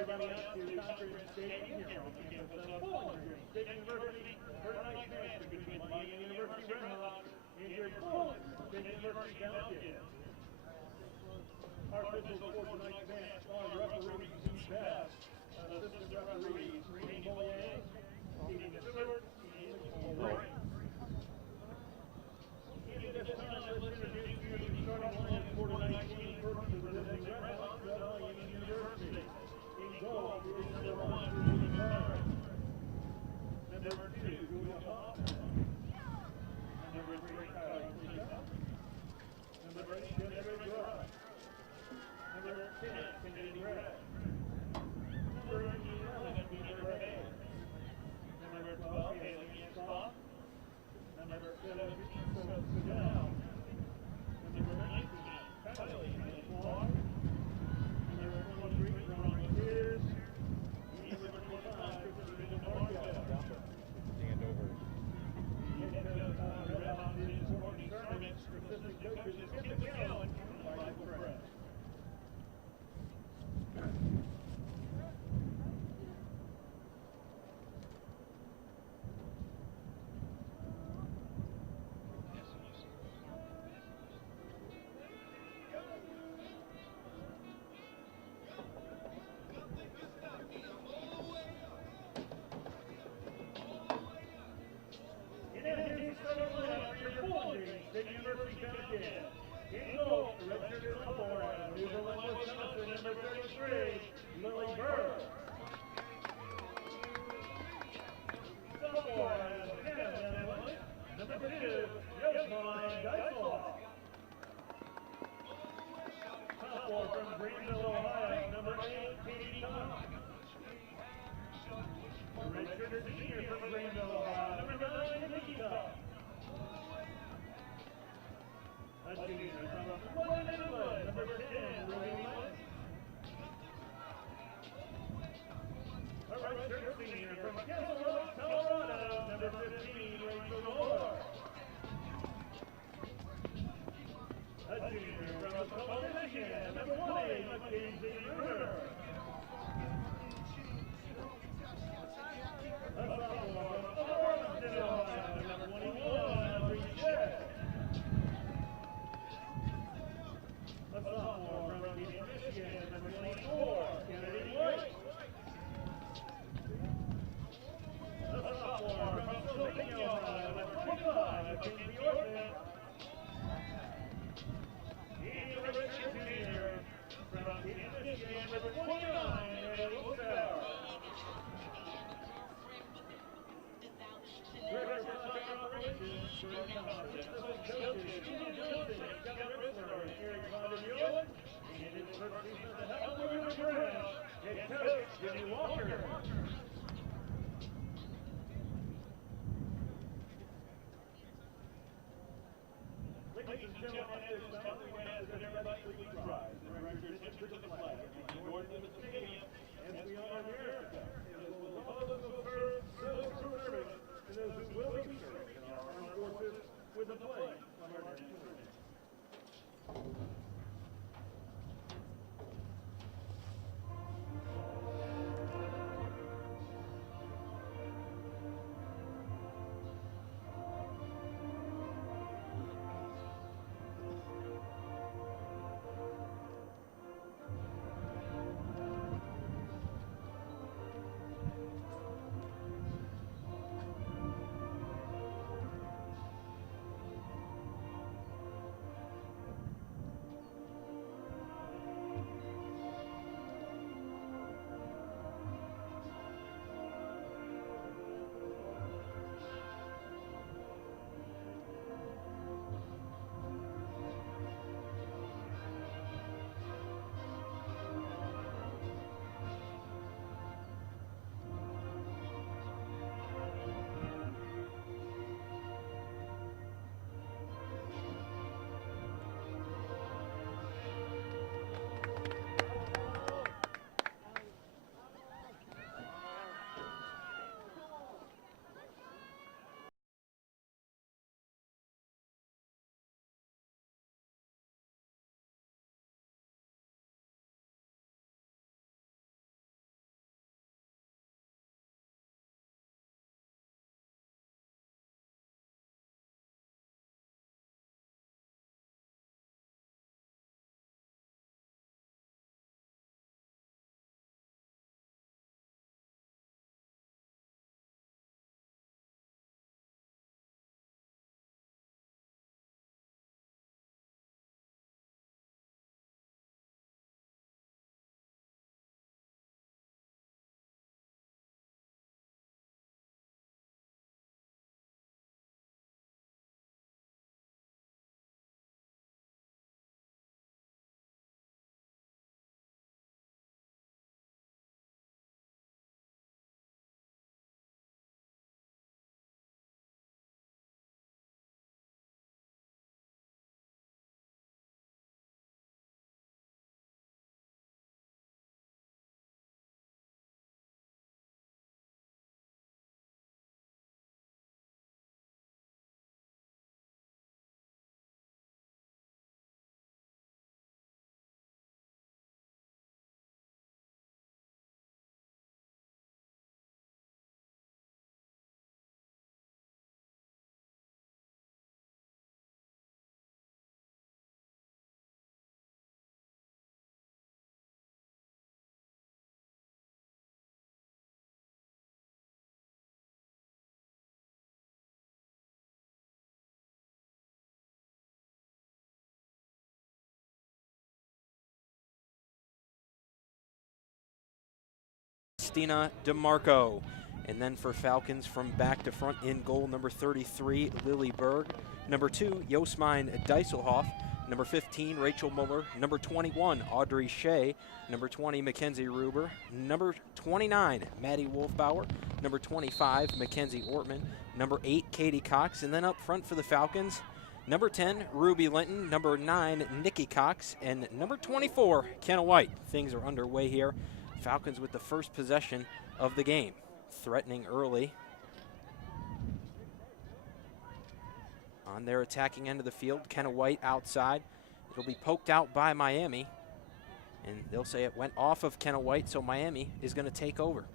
everybody out to Cochrane Stadium here on campus of Bowling Green State University for tonight's match between Miami University Redhawks and your Bowling Green State University Downfield. Our officials for tonight's match are referees Steve Bass, assistant referees Randy Bollier, Stephen Stewart, and Nicole Ray. And at this time, let's introduce you to the starting lineup for tonight's game versus the Disney Redhawks of Miami University. In goal is number 1, Julie Barr. Number 2, Julia Hoffman. Number 3, Kyle Lisa. Number 8, Jennifer Grubb. Number 10, Cindy Brett. Number 11, Peter Hay. Number 12, Haley Scott. Number 17, Philip Fidel. Number 19, Kylie Clark. Number 23, Ron Spears. And number 25, Christina Marquez. Stand over. The head coach of the Redhawks is supporting tournaments. Assistant coaches is Kip McGowan and Michael Press. State University Downfield. In goal, redshirted sophomore out of New Zealand, Wisconsin, number 33, Lily Burr. Sophomore out of Canada, Netherlands, number 2, Yosmine Geisel. Sophomore from Greenville, Ohio, number 8, Katie Thomas. Redshirted senior from Greenville, Ohio, number 9, Nikki Thomas. A junior from London, England, number 10, Ruby Lynn. A redshirt senior from Castle Rock, Colorado, number 15, Rachel Moore. A junior from Tacoma, Michigan, number 20, Mackenzie Ruder. A sophomore from Arlington, Ohio, number 21, Reed Shedd. A sophomore from East Michigan, number 24, Kennedy White. A sophomore from Sylvania, Ohio, number 25, Mackenzie Orton. And a redshirt junior from East Michigan, number 29, Ed Wilkes. Director of Soccer Operations, Direct Assistant Coaches, Stephen Johnson, Scott Ritzler, Eric Vandermeulen, and in the first season of the Helmsley River Branch, head coach Jimmy Walker. Ladies and gentlemen, at this time, we ask that everybody please rise and direct your attention to the flag at the north of the stadium as we honor America, as well as all those who serve, those who are serving, and those who will be serving in our armed forces with a flag from our national anthem. Christina DeMarco. And then for Falcons from back to front in goal, number 33, Lily Berg. Number 2, Josmine Dijsselhoff. Number 15, Rachel Muller. Number 21, Audrey Shea. Number 20, Mackenzie Ruber. Number 29, Maddie Wolfbauer. Number 25, Mackenzie Ortman. Number 8, Katie Cox. And then up front for the Falcons, number 10, Ruby Linton. Number 9, Nikki Cox. And number 24, Kenna White. Things are underway here. Falcons with the first possession of the game. Threatening early. On their attacking end of the field, Kenna White outside. It'll be poked out by Miami. And they'll say it went off of Kenna White, so Miami is going to take over.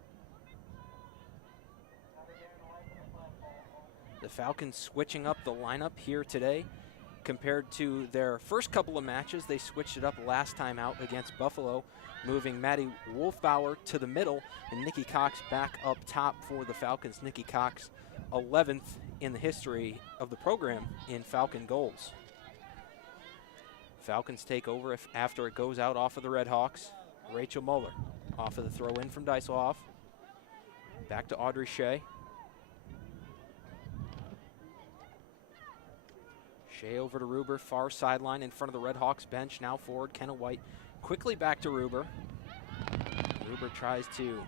The Falcons switching up the lineup here today. Compared to their first couple of matches, they switched it up last time out against Buffalo, moving Maddie Wolfbauer to the middle and Nikki Cox back up top for the Falcons. Nikki Cox, 11th in the history of the program in Falcon goals. Falcons take over after it goes out off of the Redhawks. Rachel Muller off of the throw in from Dijsselhoff. Back to Audrey Shea. Shea over to Ruber, far sideline in front of the Redhawks bench. Now forward, Kenna White. Quickly back to Ruber. Ruber tries to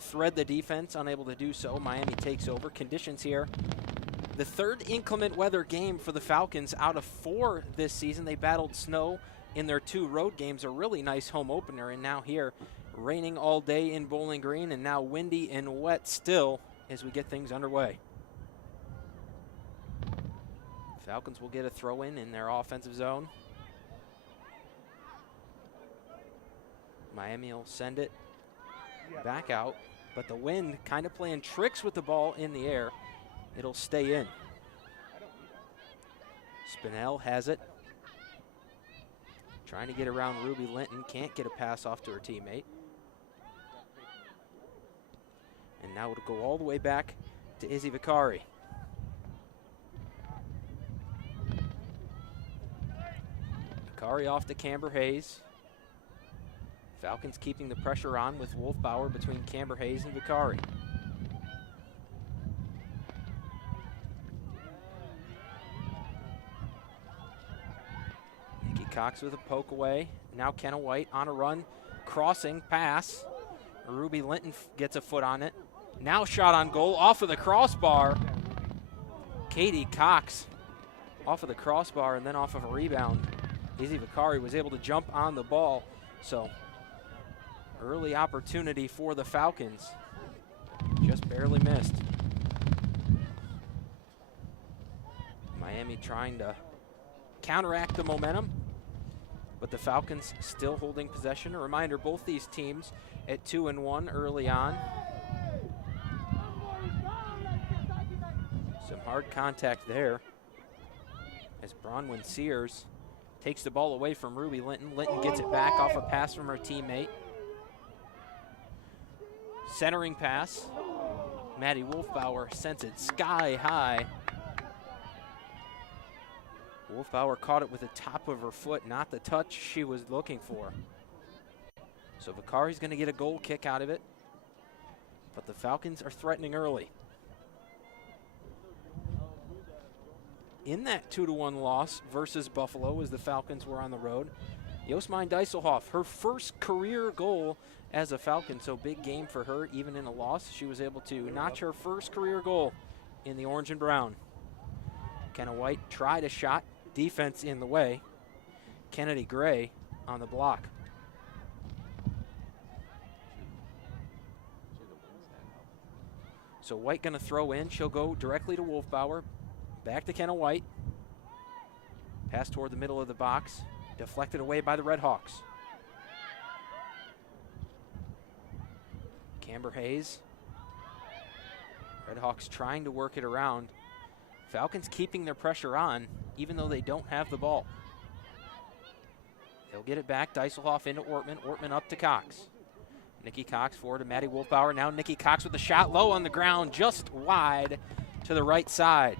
thread the defense, unable to do so. Miami takes over. Conditions here. The third inclement weather game for the Falcons out of 4 this season. They battled snow in their 2 road games. A really nice home opener, and now here, raining all day in Bowling Green, and now windy and wet still as we get things underway. Falcons will get a throw in their offensive zone. Miami will send it back out, but the wind kind of playing tricks with the ball in the air. It'll stay in. Spinell has it. Trying to get around Ruby Linton. Can't get a pass off to her teammate. And now it'll go all the way back to Izzy Vicari. Vicari off to Camber Hayes. Falcons keeping the pressure on with Wolfbauer between Camber Hayes and Vicari. Nikki Cox with a poke away. Now Kenna White on a run. Crossing pass. Ruby Linton gets a foot on it. Now shot on goal off of the crossbar. Katie Cox off of the crossbar and then off of a rebound. Izzy Vicari was able to jump on the ball. So early opportunity for the Falcons. Just barely missed. Miami trying to counteract the momentum, but the Falcons still holding possession. A reminder, both these teams at 2-1 early on. Some hard contact there as Bronwyn Sears takes the ball away from Ruby Linton. Linton gets it back off a pass from her teammate. Centering pass. Maddie Wolfbauer sends it sky high. Wolfbauer caught it with the top of her foot, not the touch she was looking for. So Vicari's going to get a goal kick out of it, but the Falcons are threatening early. In that 2-1 loss versus Buffalo as the Falcons were on the road, Josmine Dijsselhoff, her first career goal as a Falcon, so big game for her. Even in a loss, she was able to notch her first career goal in the orange and brown. Kenna White tried a shot, defense in the way. Kennedy Gray on the block. So White gonna throw in. She'll go directly to Wolfbauer. Back to Kenna White. Pass toward the middle of the box. Deflected away by the Redhawks. Camber Hayes. Redhawks trying to work it around. Falcons keeping their pressure on, even though they don't have the ball. They'll get it back. Dijsselhoff into Ortman. Ortman up to Cox. Nikki Cox forward to Maddie Wolfbauer. Now Nikki Cox with the shot low on the ground, just wide to the right side.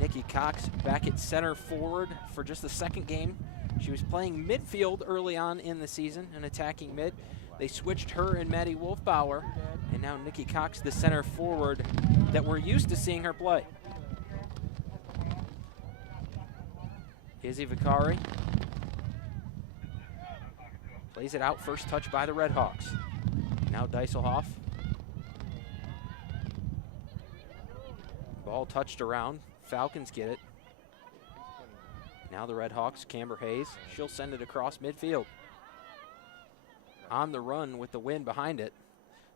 Nikki Cox back at center forward for just the second game. She was playing midfield early on in the season, an attacking mid. They switched her and Maddie Wolfbauer, and now Nikki Cox, the center forward that we're used to seeing her play. Izzy Vicari plays it out, first touch by the Redhawks. Now Dieselhoff. Ball touched around, Falcons get it. Now the Redhawks, Camber Hayes, she'll send it across midfield. On the run with the wind behind it,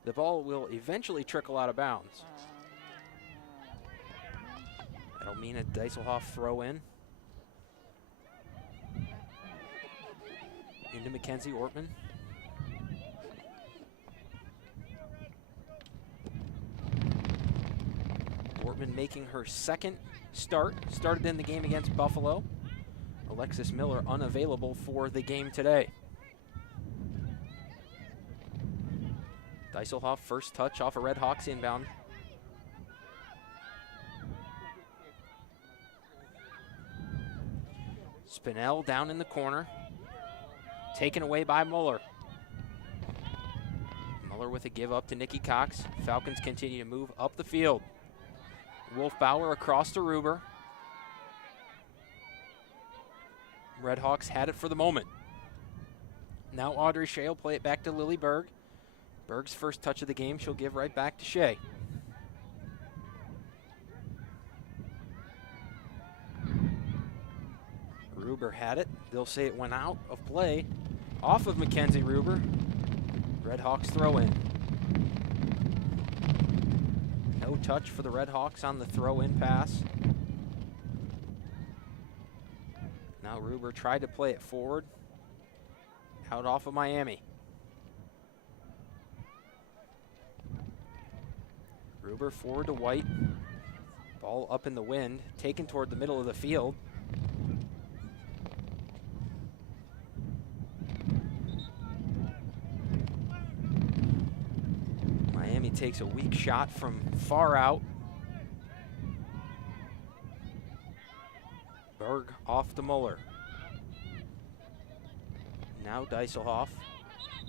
the ball will eventually trickle out of bounds. That'll mean a Dieselhoff throw in. Into Mackenzie Ortman. Ortman making her second start. Started in the game against Buffalo. Alexis Miller unavailable for the game today. Dieselhoff first touch off a Redhawks inbound. Spinell down in the corner. Taken away by Muller. Muller with a give up to Nikki Cox. Falcons continue to move up the field. Wolfbauer across to Ruber. Redhawks had it for the moment. Now Audrey Shea will play it back to Lily Berg. Berg's first touch of the game, she'll give right back to Shea. Ruber had it. They'll say it went out of play off of Mackenzie Ruber. Redhawks throw in. No touch for the Redhawks on the throw-in pass. Now Ruber tried to play it forward. Out off of Miami. Ruber forward to White. Ball up in the wind, taken toward the middle of the field. Miami takes a weak shot from far out. Berg off to Muller. Now Dieselhoff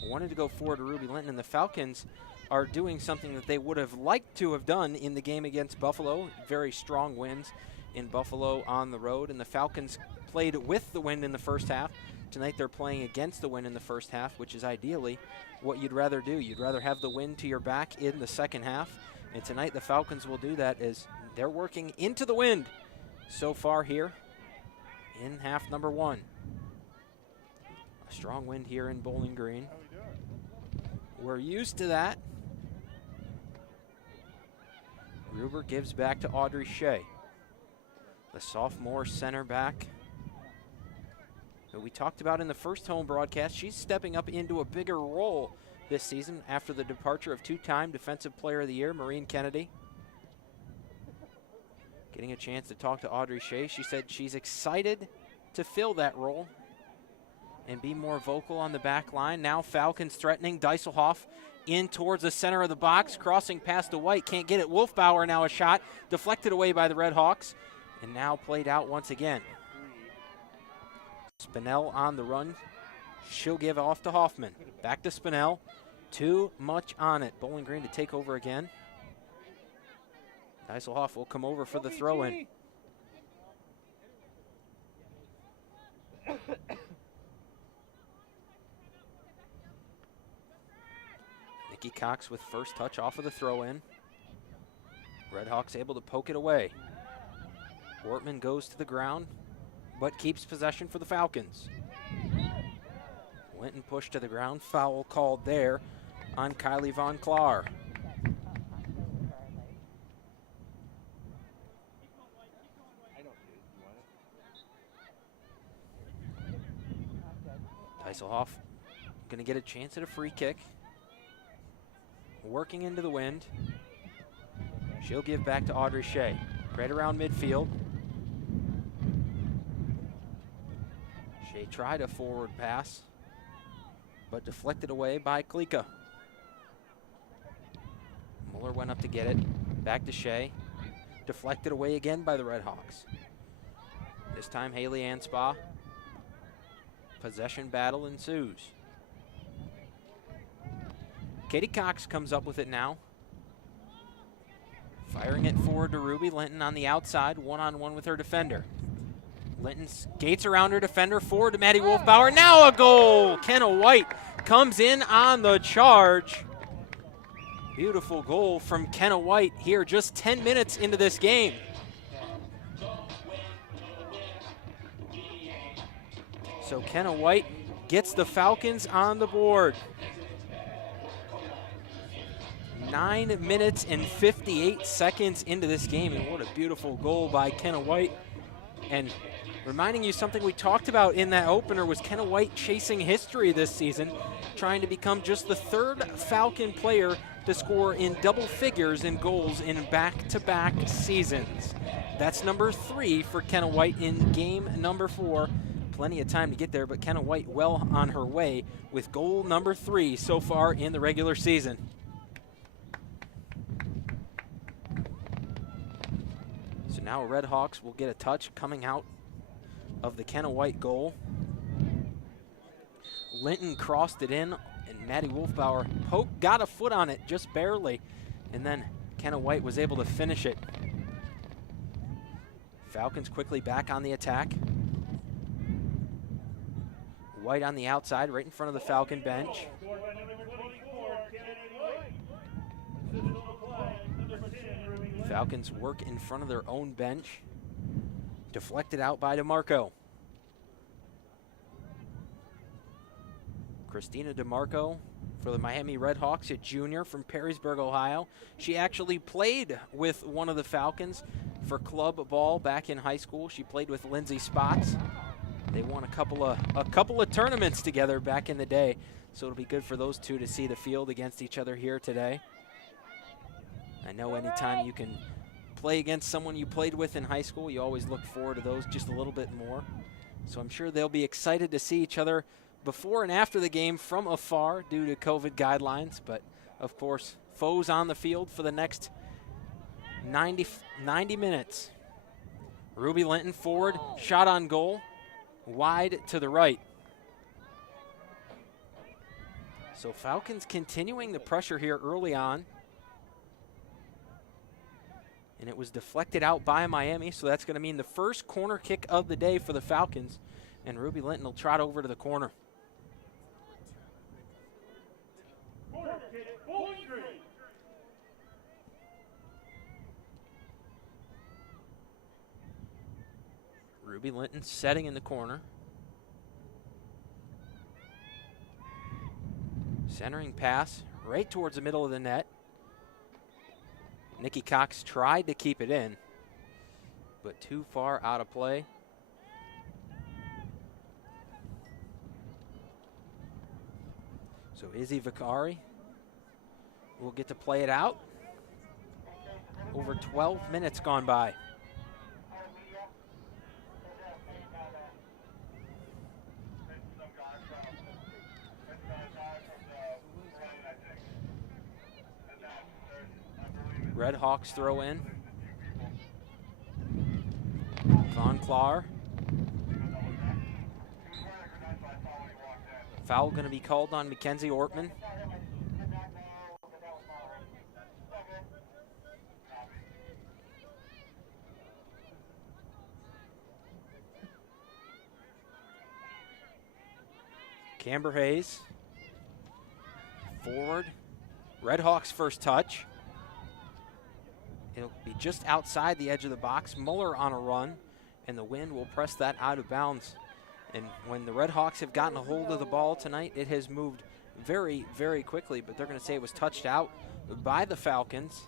wanted to go forward to Ruby Linton, and the Falcons are doing something that they would have liked to have done in the game against Buffalo. Very strong wins in Buffalo on the road, and the Falcons played with the wind in the first half. Tonight they're playing against the wind in the first half, which is ideally what you'd rather do. You'd rather have the wind to your back in the second half, and tonight the Falcons will do that as they're working into the wind so far here in half number one. A strong wind here in Bowling Green. We're used to that. Ruber gives back to Audrey Shea, the sophomore center back that we talked about in the first home broadcast. She's stepping up into a bigger role this season after the departure of two-time Defensive Player of the Year, Maureen Kennedy. Getting a chance to talk to Audrey Shea, she said she's excited to fill that role and be more vocal on the back line. Now Falcons threatening. Dieselhoff in towards the center of the box, crossing past the White, can't get it. Wolfbauer now a shot, deflected away by the Redhawks, and now played out once again. Spinell on the run. She'll give off to Hoffman. Back to Spinell. Too much on it. Bowling Green to take over again. Dieselhoff will come over for the throw-in. Nikki Cox with first touch off of the throw-in. Redhawks able to poke it away. Ortman goes to the ground, but keeps possession for the Falcons. Went and pushed to the ground. Foul called there on Kylie Von Klaar. Dieselhoff going to get a chance at a free kick. Working into the wind. She'll give back to Audrey Shea. Right around midfield. Shea tried a forward pass, but deflected away by Klika. Muller went up to get it. Back to Shea. Deflected away again by the Redhawks. This time Haley Anspaugh. Possession battle ensues. Katie Cox comes up with it now. Firing it forward to Ruby Linton on the outside, one-on-one with her defender. Linton skates around her defender, forward to Maddie Wolfbauer. Now a goal! Kenna White comes in on the charge. Beautiful goal from Kenna White here just 10 minutes into this game. So Kenna White gets the Falcons on the board. 9 minutes and 58 seconds into this game, and what a beautiful goal by Kenna White. And reminding you something we talked about in that opener was Kenna White chasing history this season, trying to become just the 3rd Falcon player to score in double figures in goals in back-to-back seasons. That's number 3 for Kenna White in game number 4. Plenty of time to get there, but Kenna White well on her way with goal number 3 so far in the regular season. So now Redhawks will get a touch coming out of the Kenna White goal. Linton crossed it in, and Maddie Wolfbauer got a foot on it just barely, and then Kenna White was able to finish it. Falcons quickly back on the attack. White on the outside, right in front of the Falcon bench. Falcons work in front of their own bench. Deflected out by DeMarco. Christina DeMarco for the Miami Redhawks, a junior from Perrysburg, Ohio. She actually played with one of the Falcons for club ball back in high school. She played with Lindsay Spots. They won a couple of tournaments together back in the day, so it'll be good for those two to see the field against each other here today. I know anytime you can play against someone you played with in high school, you always look forward to those just a little bit more. So I'm sure they'll be excited to see each other before and after the game from afar due to COVID guidelines. But, of course, foes on the field for the next 90 minutes. Ruby Linton forward, shot on goal, wide to the right. So Falcons continuing the pressure here early on. And it was deflected out by Miami, so that's going to mean the first corner kick of the day for the Falcons. And Ruby Linton will trot over to the corner. Ruby Linton setting in the corner. Centering pass right towards the middle of the net. Nikki Cox tried to keep it in, but too far out of play. So Izzy Vicari will get to play it out. Over 12 minutes gone by. Redhawks throw in. Von Klaar. Foul going to be called on Mackenzie Ortman. Camber Hayes. Forward. Redhawks first touch. It'll be just outside the edge of the box. Muller on a run, and the wind will press that out of bounds. And when the Redhawks have gotten a hold of the ball tonight, it has moved very, very quickly, but they're going to say it was touched out by the Falcons.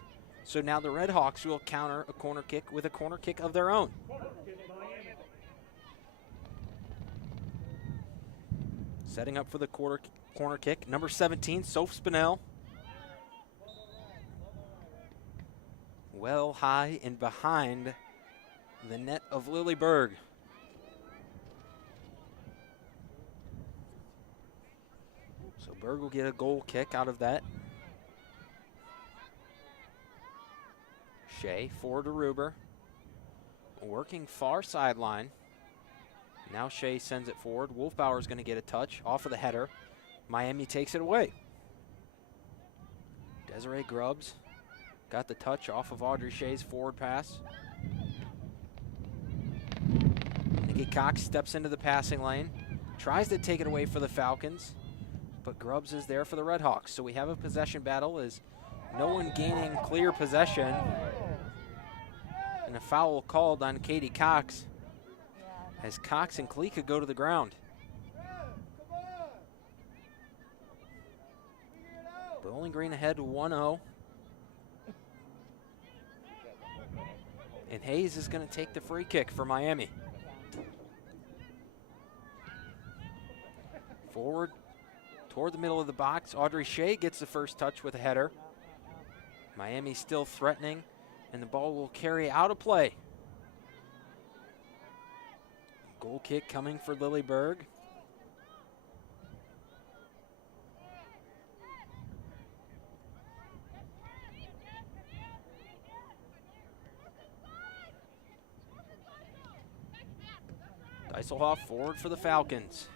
So now the Redhawks will counter a corner kick with a corner kick of their own. Setting up for the corner kick, number 17, Soph Spinell. Well high and behind the net of Lily Berg. So Berg will get a goal kick out of that. Shea forward to Ruber. Working far sideline. Now Shea sends it forward. Wolfbauer is going to get a touch off of the header. Miami takes it away. Desiree Grubbs got the touch off of Audrey Shea's forward pass. Nikki Cox steps into the passing lane, tries to take it away for the Falcons, but Grubbs is there for the Redhawks. So we have a possession battle as no one gaining clear possession. And a foul called on Katie Cox as Cox and Klika go to the ground. Bowling Green ahead 1-0. And Hayes is going to take the free kick for Miami. Forward toward the middle of the box. Audrey Shea gets the first touch with a header. Miami still threatening, and the ball will carry out of play. Goal kick coming for Lily Berg. Deiselhoff forward for the Falcons.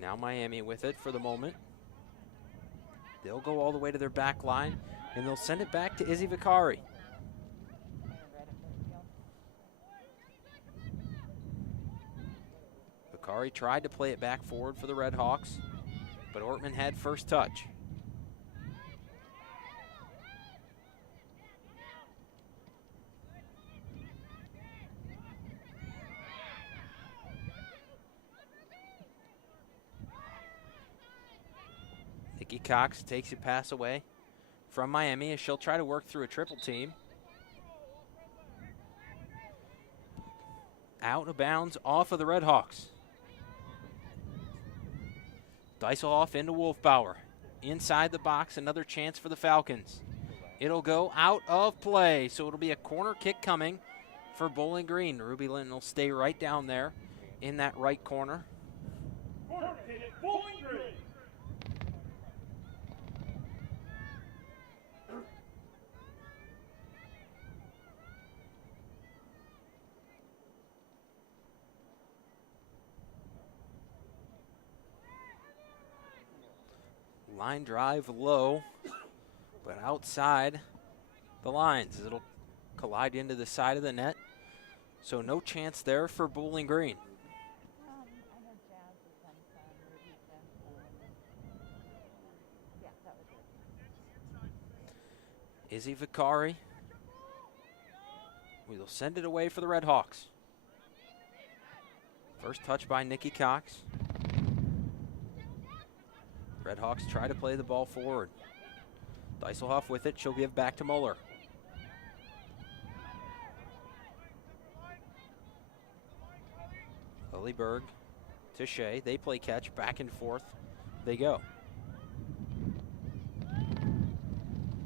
Now Miami with it for the moment. They'll go all the way to their back line, and they'll send it back to Izzy Vicari. Vicari tried to play it back forward for the Redhawks, but Ortman had first touch. Nikki Cox takes a pass away from Miami as she'll try to work through a triple team. Out of bounds off of the Redhawks. Deiselhoff into Wolfbauer. Inside the box, another chance for the Falcons. It'll go out of play, so it'll be a corner kick coming for Bowling Green. Ruby Linton will stay right down there in that right corner. Corner kick, Bowling Green. Line drive low, but outside the lines. It'll collide into the side of the net. So no chance there for Bowling Green. Izzy Vicari. We'll send it away for the Redhawks. First touch by Nikki Cox. Redhawks try to play the ball forward. Deiselhoff with it. She'll give back to Muller. Lily Berg to Shea. They play catch back and forth. They go.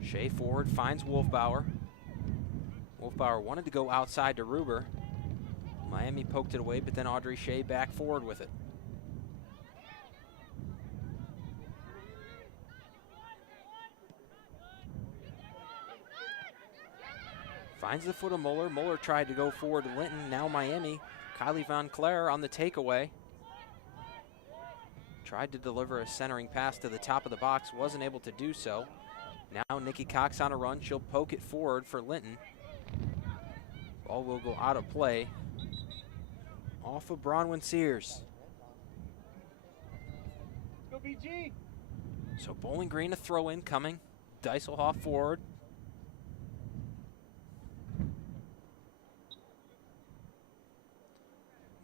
Shea forward finds Wolfbauer. Wolfbauer wanted to go outside to Ruber. Miami poked it away, but then Audrey Shea back forward with it. Finds the foot of Muller. Muller tried to go forward to Linton. Now Miami. Kylie Von Claire on the takeaway. Tried to deliver a centering pass to the top of the box. Wasn't able to do so. Now Nikki Cox on a run. She'll poke it forward for Linton. Ball will go out of play. Off of Bronwyn Sears. Go BG. So Bowling Green a throw in coming. Deiselhoff forward.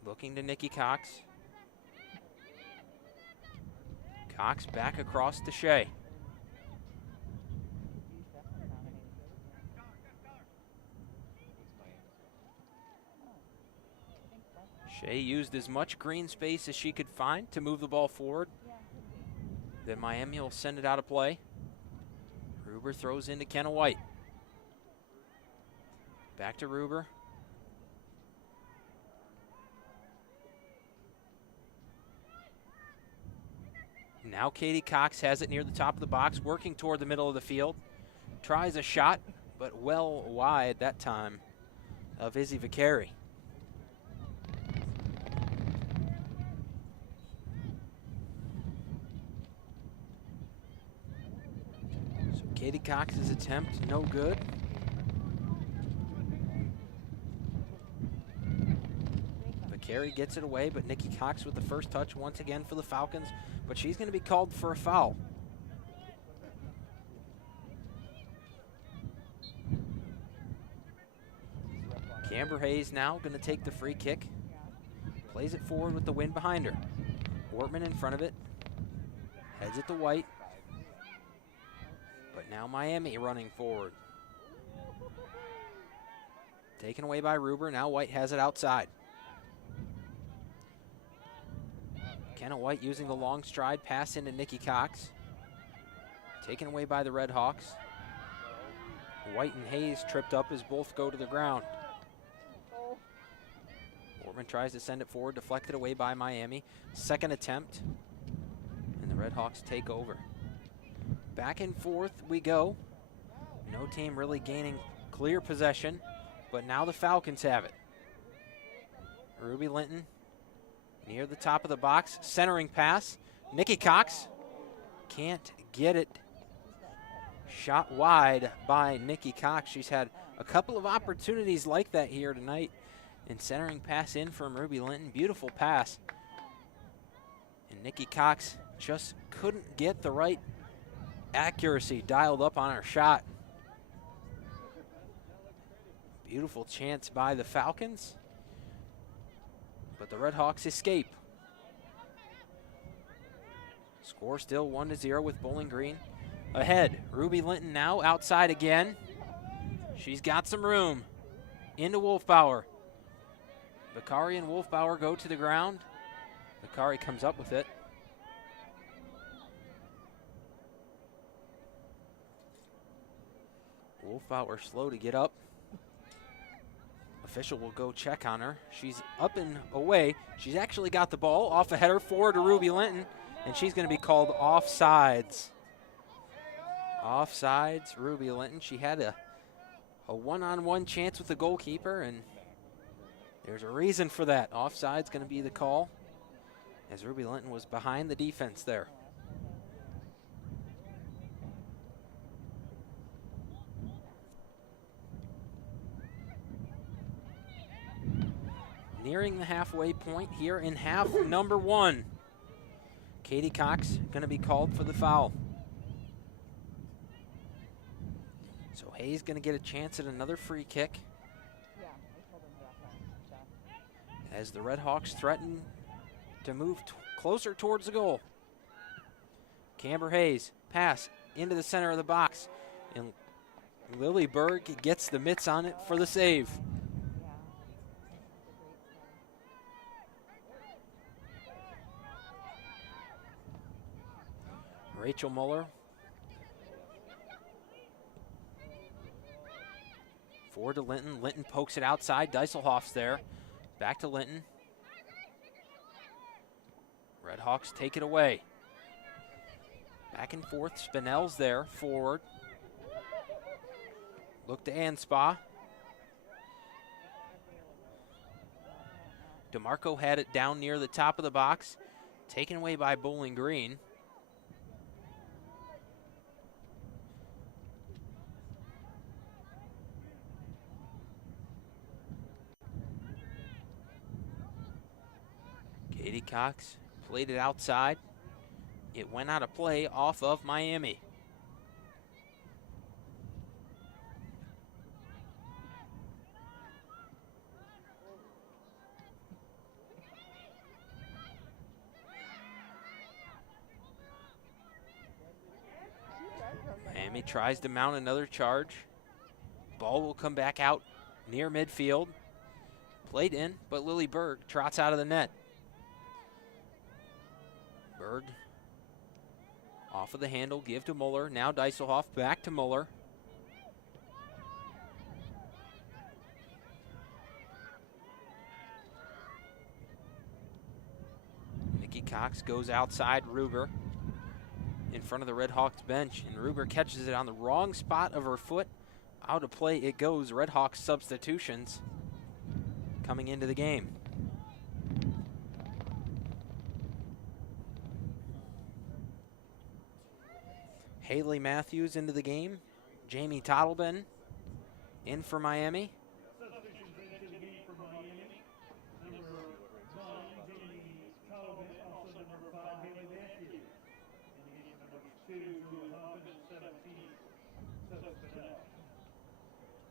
Looking to Nikki Cox. Cox back across to Shea. Shea used as much green space as she could find to move the ball forward. Then Miami will send it out of play. Ruber throws into Kenna White. Back to Ruber. Now Katie Cox has it near the top of the box, working toward the middle of the field. Tries a shot, but well wide that time of Izzy Vicari. Katie Cox's attempt, no good. Carey gets it away, but Nikki Cox with the first touch once again for the Falcons, but she's going to be called for a foul. Camber Hayes now going to take the free kick. Plays it forward with the wind behind her. Wortman in front of it. Heads it to White. But now Miami running forward. Taken away by Ruber. Now White has it outside. Kenna White using the long stride pass into Nikki Cox. Taken away by the Redhawks. White and Hayes tripped up as both go to the ground. Ortman tries to send it forward, deflected away by Miami. Second attempt, and the Redhawks take over. Back and forth we go. No team really gaining clear possession, but now the Falcons have it. Ruby Linton near the top of the box, centering pass. Nikki Cox can't get it. Shot wide by Nikki Cox. She's had a couple of opportunities like that here tonight. And centering pass in from Ruby Linton. Beautiful pass. And Nikki Cox just couldn't get the right accuracy dialed up on her shot. Beautiful chance by the Falcons. But the Redhawks escape. Score still 1-0 with Bowling Green ahead. Ruby Linton now outside again. She's got some room. Into Wolfbauer. Bakari and Wolfbauer go to the ground. Bakari comes up with it. Wolfbauer slow to get up. Official will go check on her. She's up and away. She's actually got the ball off a header forward to Ruby Linton, and she's going to be called offsides. Offsides, Ruby Linton. She had a one-on-one chance with the goalkeeper, and there's a reason for that. Offside's going to be the call, as Ruby Linton was behind the defense there. Nearing the halfway point here in half number one. Katie Cox going to be called for the foul. So Hayes going to get a chance at another free kick. As the Redhawks threaten to move closer towards the goal. Camber Hayes, pass into the center of the box. And Lily Berg gets the mitts on it for the save. Rachel Muller. Forward to Linton. Linton pokes it outside. Dieselhoff's there. Back to Linton. Redhawks take it away. Back and forth. Spinell's there. Forward. Look to Anspa. DeMarco had it down near the top of the box. Taken away by Bowling Green. Katie Cox played it outside. It went out of play off of Miami. Miami tries to mount another charge. Ball will come back out near midfield. Played in, but Lily Berg trots out of the net. Berg off of the handle, give to Muller. Now Dieselhoff back to Muller. Nikki Cox goes outside Ruber in front of the Redhawks bench, and Ruber catches it on the wrong spot of her foot. Out of play it goes. Redhawks substitutions coming into the game. Haley Matthews into the game. Jamie Tottleben in for Miami. Substitutions into the game for Miami. Number 9, Jamie Tolliver, also number 5, Haley Matthews. In the game number 2, Julie Hoffman, 17, substitute out.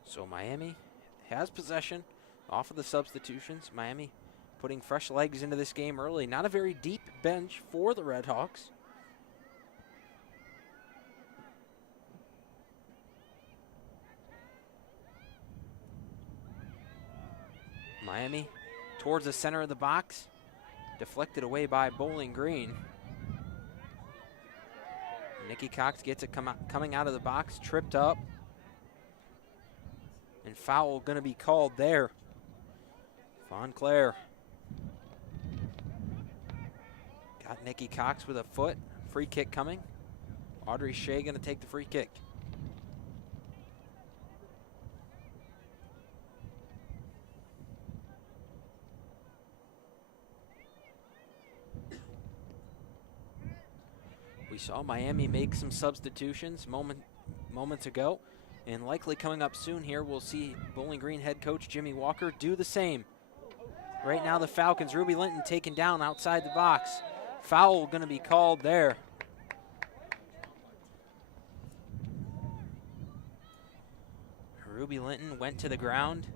So Miami has possession off of the substitutions. Miami putting fresh legs into this game early. Not a very deep bench for the Redhawks. Miami towards the center of the box. Deflected away by Bowling Green. Nikki Cox gets it coming out of the box, tripped up. And foul going to be called there. Fonclair got Nikki Cox with a foot. Free kick coming. Audrey Shea going to take the free kick. We saw Miami make some substitutions moments ago, and likely coming up soon here, we'll see Bowling Green head coach Jimmy Walker do the same. Right now the Falcons, Ruby Linton taken down outside the box. Foul going to be called there. Ruby Linton went to the ground.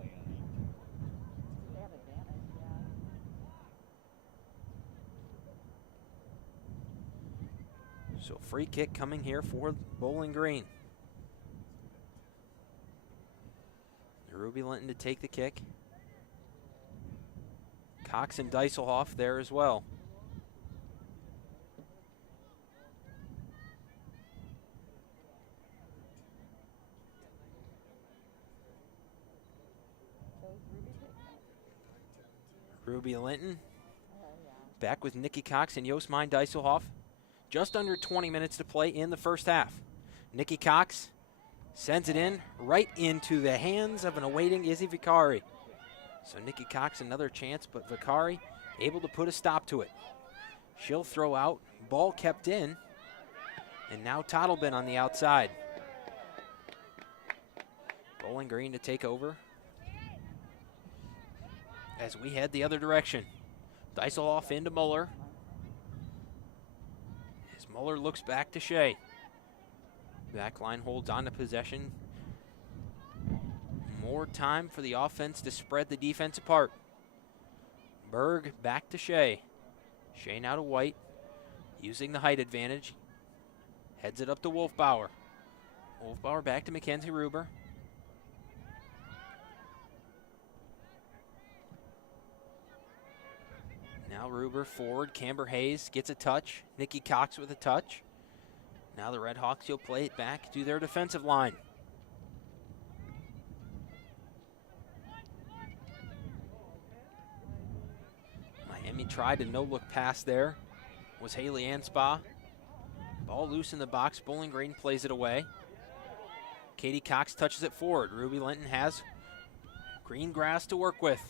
So free kick coming here for Bowling Green. Ruby Linton to take the kick. Cox and Dieselhoff there as well. Ruby Linton back with Nikki Cox and Josmine Dieselhoff. Just under 20 minutes to play in the first half. Nikki Cox sends it in right into the hands of an awaiting Izzy Vicari. So Nikki Cox another chance, but Vicari able to put a stop to it. She'll throw out, ball kept in, and now Tottleben on the outside. Bowling Green to take over as we head the other direction. Dieselhoff into Muller. As Muller looks back to Shea. Backline holds on to possession. More time for the offense to spread the defense apart. Berg back to Shea. Shea now to White, using the height advantage. Heads it up to Wolfbauer. Wolfbauer back to Mackenzie Ruber. Now Ruber forward. Camber Hayes gets a touch. Nikki Cox with a touch. Now the Redhawks, you'll play it back to their defensive line. Miami tried a no-look pass there. Was Haley Anspaugh. Ball loose in the box. Bowling Green plays it away. Katie Cox touches it forward. Ruby Linton has green grass to work with.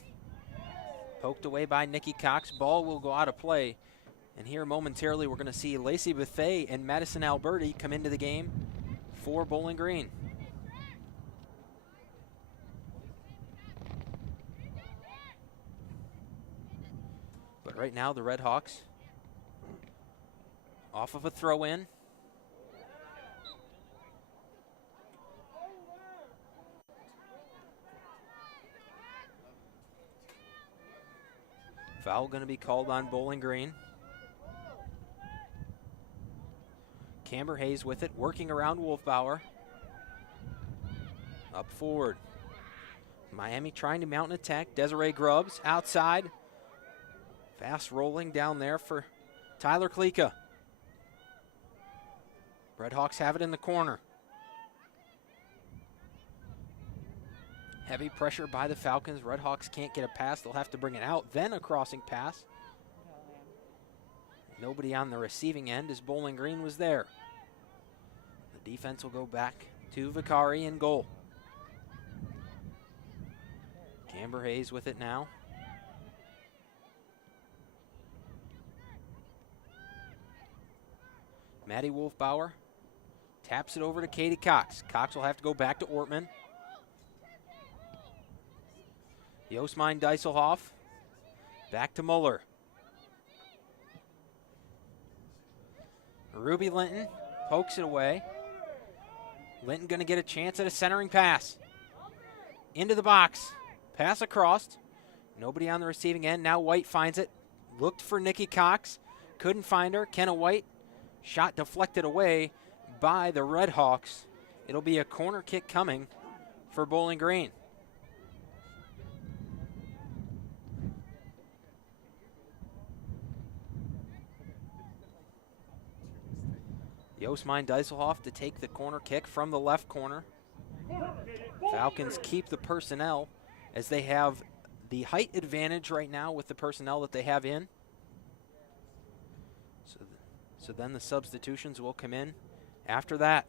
Poked away by Nikki Cox. Ball will go out of play. And here momentarily we're going to see Lacey Buffet and Madison Alberti come into the game for Bowling Green. But right now the Redhawks off of a throw-in. Foul going to be called on Bowling Green. Camber Hayes with it, working around Wolfbauer. Up forward. Miami trying to mount an attack. Desiree Grubbs outside. Fast rolling down there for Tyler Klika. Redhawks have it in the corner. Heavy pressure by the Falcons. Redhawks can't get a pass. They'll have to bring it out. Then a crossing pass. Nobody on the receiving end as Bowling Green was there. The defense will go back to Vicari in goal. Camber Hayes with it now. Maddie Wolfbauer Taps it over to Katie Cox. Cox will have to go back to Ortman. Josmine Dieselhoff. Back to Muller. Ruby Linton pokes it away. Linton going to get a chance at a centering pass. Into the box. Pass across. Nobody on the receiving end. Now White finds it. Looked for Nikki Cox. Couldn't find her. Kenna White. Shot deflected away by the Redhawks. It'll be a corner kick coming for Bowling Green. Josmine Dieselhoff to take the corner kick from the left corner. Falcons keep the personnel as they have the height advantage right now with the personnel that they have in. So then the substitutions will come in after that.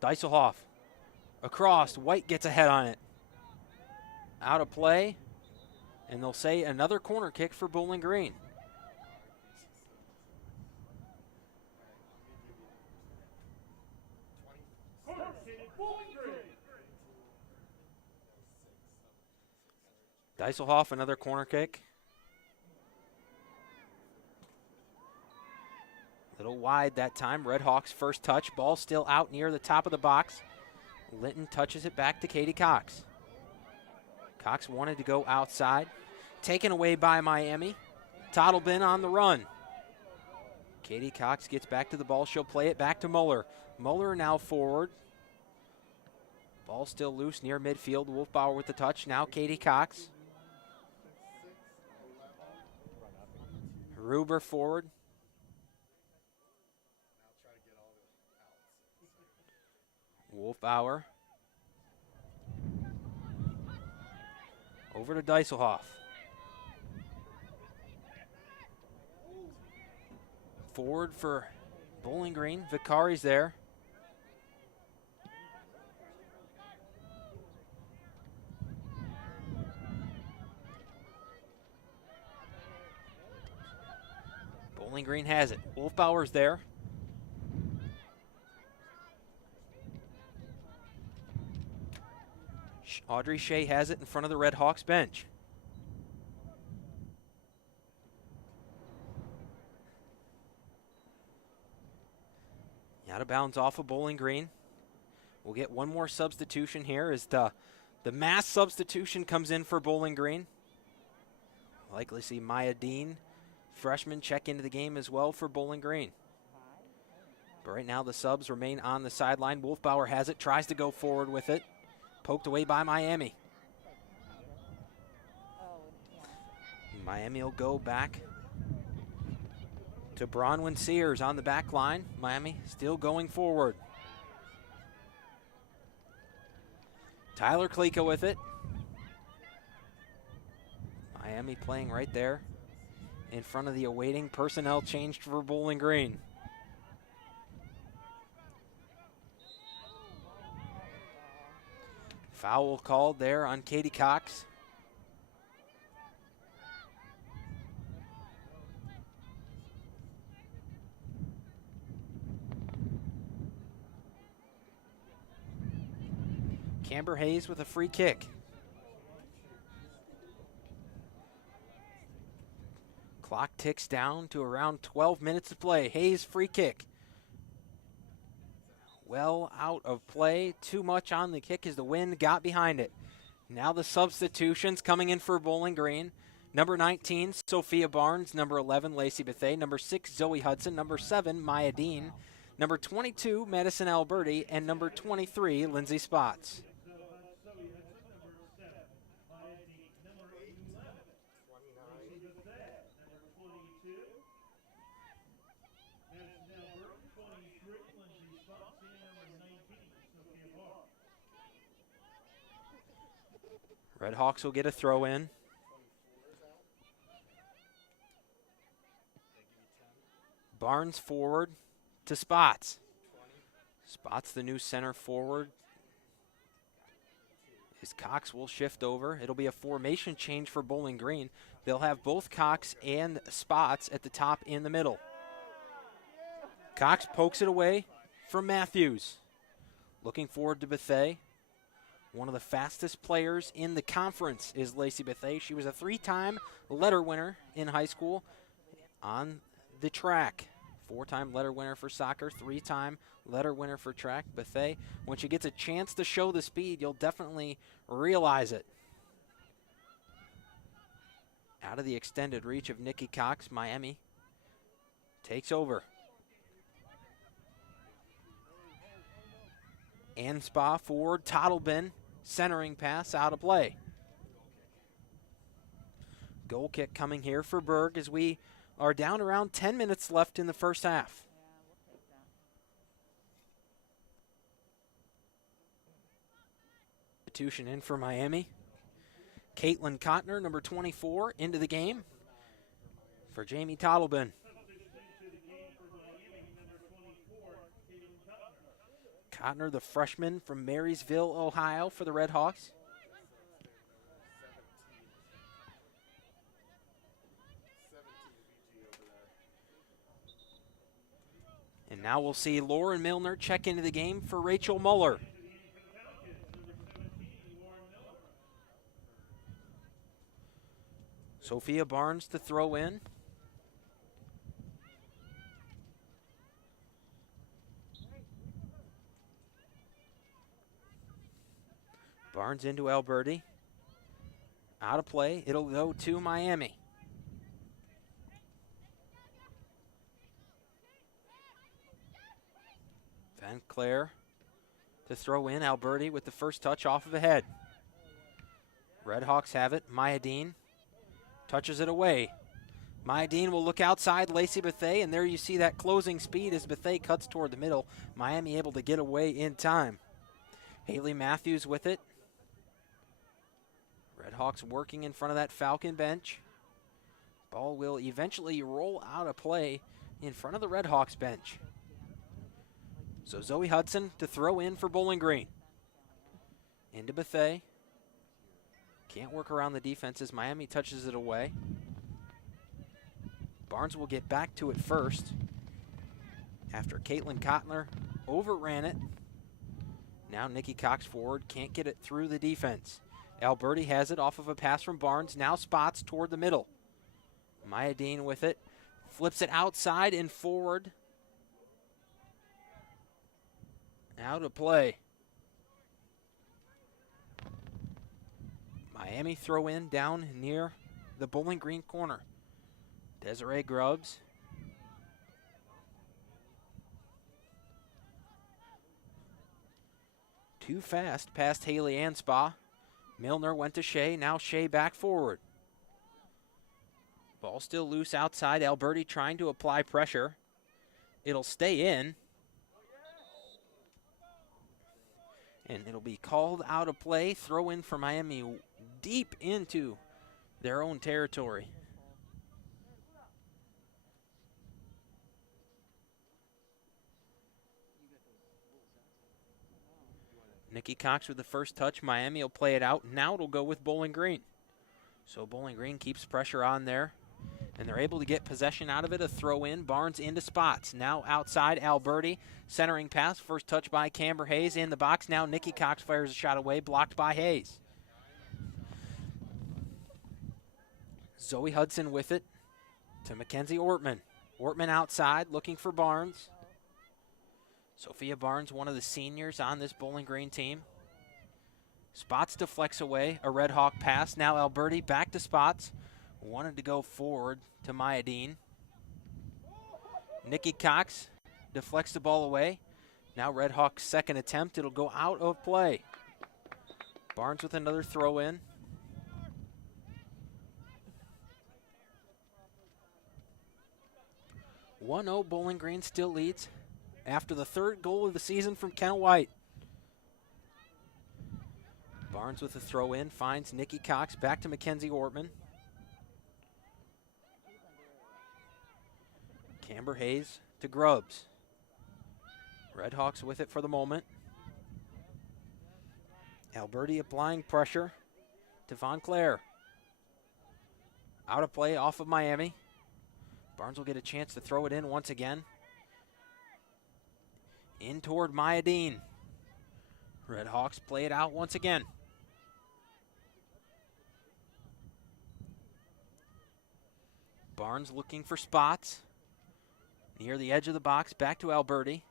Dieselhoff across. White gets ahead on it. Out of play. And they'll say another corner kick for Bowling Green. Dieselhoff, another corner kick. Little wide that time. Redhawks first touch. Ball still out near the top of the box. Linton touches it back to Katie Cox. Cox wanted to go outside. Taken away by Miami. Tottlebin on the run. Katie Cox gets back to the ball. She'll play it back to Muller. Muller now forward. Ball still loose near midfield. Wolfbauer with the touch. Now Katie Cox. Ruber forward. Wolfbauer. Over to Dieselhoff. Forward for Bowling Green. Vicari's there. Bowling Green has it. Wolfbauer's there. Audrey Shea has it in front of the Redhawks bench. Out of bounds off of Bowling Green. We'll get one more substitution here as the mass substitution comes in for Bowling Green. Likely see Maya Dean, freshman, check into the game as well for Bowling Green. But right now the subs remain on the sideline. Wolfbauer has it, tries to go forward with it. Poked away by Miami. Miami will go back to Bronwyn Sears on the back line. Miami still going forward. Tyler Klika with it. Miami playing right there in front of the awaiting personnel changed for Bowling Green. Foul called there on Katie Cox. Camber Hayes with a free kick. Clock ticks down to around 12 minutes to play. Hayes free kick. Well out of play. Too much on the kick as the wind got behind it. Now the substitutions coming in for Bowling Green. Number 19, Sophia Barnes. Number 11, Lacey Bethay. Number 6, Zoe Hudson. Number 7, Maya Dean. Number 22, Madison Alberti. And number 23, Lindsay Spots. Redhawks will get a throw in. Barnes forward to Spots. Spots the new center forward. His Cox will shift over. It'll be a formation change for Bowling Green. They'll have both Cox and Spots at the top in the middle. Cox pokes it away from Matthews. Looking forward to Bethea. One of the fastest players in the conference is Lacey Bethea. She was a 3-time letter winner in high school on the track. 4-time letter winner for soccer, 3-time letter winner for track. Bethea, when she gets a chance to show the speed, you'll definitely realize it. Out of the extended reach of Nikki Cox, Miami takes over. Anspa forward, Tottleben, centering pass, out of play. Goal kick coming here for Berg as we are down around 10 minutes left in the first half. Substitution in for Miami. Caitlin Kottner, number 24, into the game for Jamie Tottleben. Kottner, the freshman from Marysville, Ohio, for the Redhawks. And now we'll see Lauren Milner check into the game for Rachel Muller. Sophia Barnes to throw in. Barnes into Alberti. Out of play. It'll go to Miami. Van Claire to throw in. Alberti with the first touch off of the head. Redhawks have it. Maya Dean touches it away. Maya Dean will look outside Lacey Bethea, and there you see that closing speed as Bethea cuts toward the middle. Miami able to get away in time. Haley Matthews with it. Redhawks working in front of that Falcon bench. Ball will eventually roll out of play in front of the Redhawks bench. So Zoe Hudson to throw in for Bowling Green. Into Bethea. Can't work around the defense as Miami touches it away. Barnes will get back to it first after Caitlin Kottner overran it. Now Nikki Cox forward, can't get it through the defense. Alberti has it off of a pass from Barnes, now spots toward the middle. Maya Dean with it, flips it outside and forward. Out of play. Miami throw in down near the Bowling Green corner. Desiree Grubbs. Too fast past Haley Anspa. Milner went to Shea, now Shea back forward. Ball still loose outside. Alberti trying to apply pressure. It'll stay in. And it'll be called out of play. Throw in for Miami deep into their own territory. Nikki Cox with the first touch. Miami will play it out. Now it'll go with Bowling Green. So Bowling Green keeps pressure on there. And they're able to get possession out of it. A throw in. Barnes into spots. Now outside Alberti. Centering pass. First touch by Camber Hayes in the box. Now Nikki Cox fires a shot away. Blocked by Hayes. Zoe Hudson with it to Mackenzie Ortman. Ortman outside looking for Barnes. Sophia Barnes, one of the seniors on this Bowling Green team. Spots to flex away. A Red Hawk pass. Now Alberti back to Spots. Wanted to go forward to Maya Dean. Nikki Cox deflects the ball away. Now Red Hawk's second attempt. It'll go out of play. Barnes with another throw in. (1-0) Bowling Green still leads after the third goal of the season from Kent White. Barnes with a throw in, finds Nikki Cox, back to Mackenzie Ortman. Camber Hayes to Grubbs. Redhawks with it for the moment. Alberti applying pressure to Von Claire. Out of play off of Miami. Barnes will get a chance to throw it in once again. In toward Maya Dean. Redhawks play it out once again. Barnes looking for spots. Near the edge of the box, back to Alberti.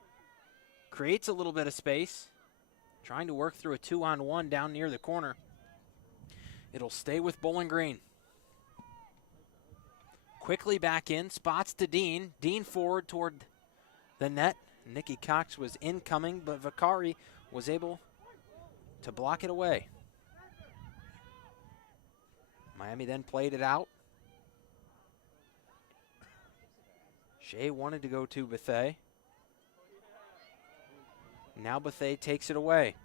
Creates a little bit of space. Trying to work through a 2-on-1 down near the corner. It'll stay with Bowling Green. Quickly back in, spots to Dean. Dean forward toward the net. Nikki Cox was incoming, but Vicari was able to block it away. Miami then played it out. Shea wanted to go to Bethea. Now Bethea takes it away.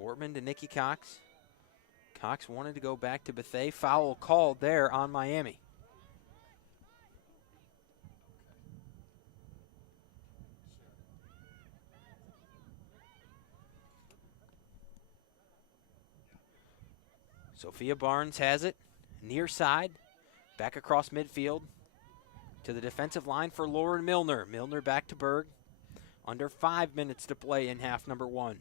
Ortman to Nikki Cox. Cox wanted to go back to Bethea. Foul called there on Miami. Sophia Barnes has it. Near side. Back across midfield. To the defensive line for Lauren Milner. Milner back to Berg. Under 5 minutes to play in half number 1.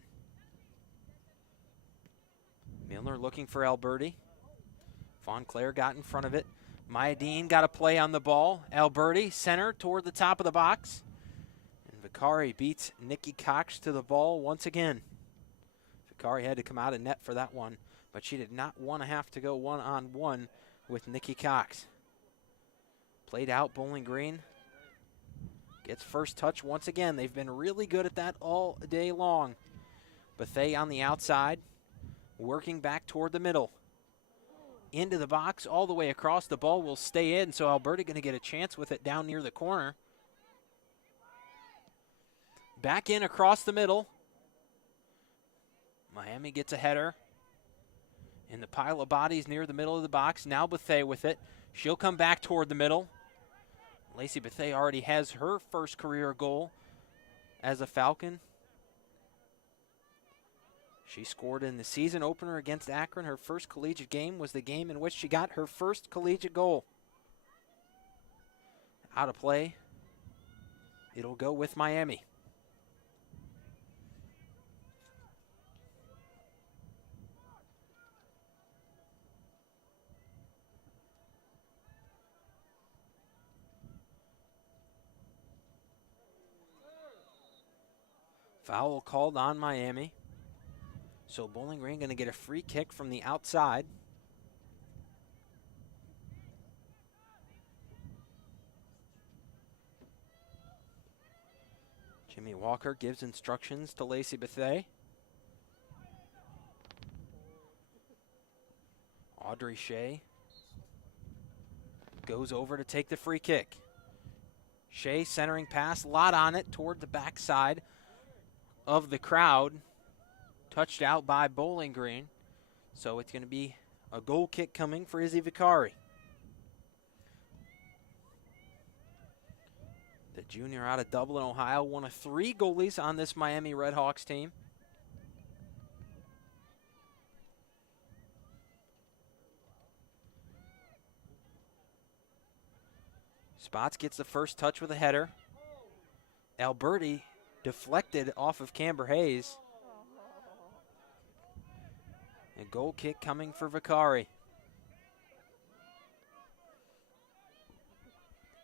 Milner looking for Alberti. Von Claire got in front of it. Maya Dean got a play on the ball. Alberti, center toward the top of the box. And Vicari beats Nikki Cox to the ball once again. Vicari had to come out of net for that one, but she did not want to have to go one-on-one with Nikki Cox. Played out, Bowling Green gets first touch once again. They've been really good at that all day long. Bethea on the outside. Working back toward the middle. Into the box, all the way across. The ball will stay in, so Alberta going to get a chance with it down near the corner. Back in across the middle. Miami gets a header. In the pile of bodies near the middle of the box. Now Bethea with it. She'll come back toward the middle. Lacey Bethea already has her first career goal as a Falcon. She scored in the season opener against Akron. Her first collegiate game was the game in which she got her first collegiate goal. Out of play. It'll go with Miami. Foul called on Miami. So Bowling Green going to get a free kick from the outside. Jimmy Walker gives instructions to Lacey Bethea. Audrey Shea goes over to take the free kick. Shea centering pass, lot on it toward the backside of the crowd. Touched out by Bowling Green. So it's going to be a goal kick coming for Izzy Vicari. The junior out of Dublin, Ohio, one of 3 goalies on this Miami Redhawks team. Spots gets the first touch with a header. Alberti deflected off of Camber Hayes. A goal kick coming for Vicari.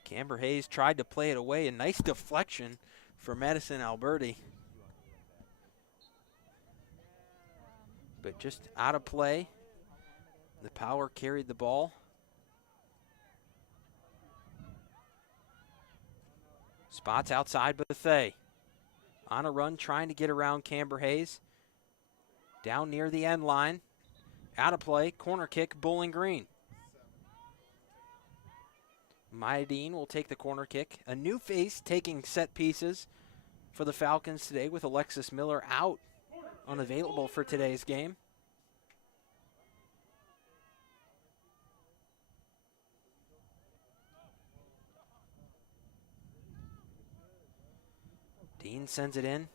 Camber Hayes tried to play it away. A nice deflection for Madison Alberti. But just out of play. The Power carried the ball. Spots outside Bethea. On a run, trying to get around Camber Hayes. Down near the end line. Out of play. Corner kick, Bowling Green. Maya Dean will take the corner kick. A new face taking set pieces for the Falcons today with Alexis Miller out, unavailable for today's game. Dean sends it in.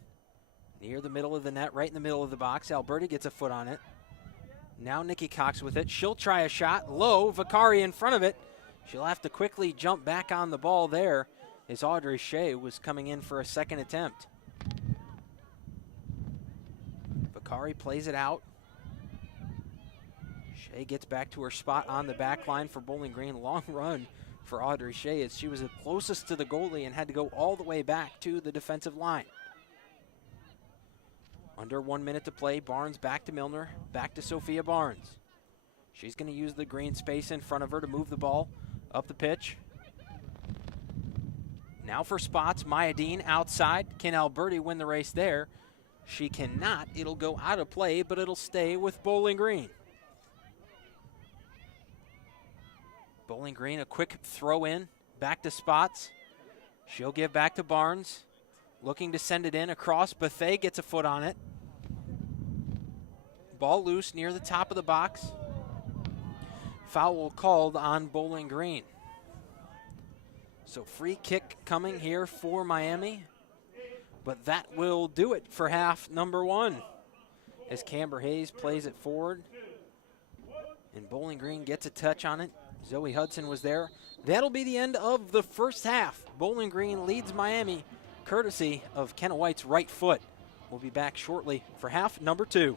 Near the middle of the net, right in the middle of the box. Alberti gets a foot on it. Now Nikki Cox with it. She'll try a shot. Low. Vicari in front of it. She'll have to quickly jump back on the ball there as Audrey Shea was coming in for a second attempt. Vakari plays it out. Shea gets back to her spot on the back line for Bowling Green. Long run for Audrey Shea as she was the closest to the goalie and had to go all the way back to the defensive line. Under 1 minute to play. Barnes back to Milner, back to Sophia Barnes. She's going to use the green space in front of her to move the ball up the pitch. Now for spots, Maya Dean outside. Can Alberti win the race there? She cannot. It'll go out of play, but it'll stay with Bowling Green. Bowling Green, a quick throw in, back to spots. She'll give back to Barnes. Looking to send it in across. Bethea gets a foot on it. Ball loose near the top of the box. Foul called on Bowling Green. So free kick coming here for Miami. But that will do it for half number one. As Camber Hayes plays it forward. And Bowling Green gets a touch on it. Zoe Hudson was there. That'll be the end of the first half. Bowling Green leads Miami courtesy of Kenna White's right foot. We'll be back shortly for half number two.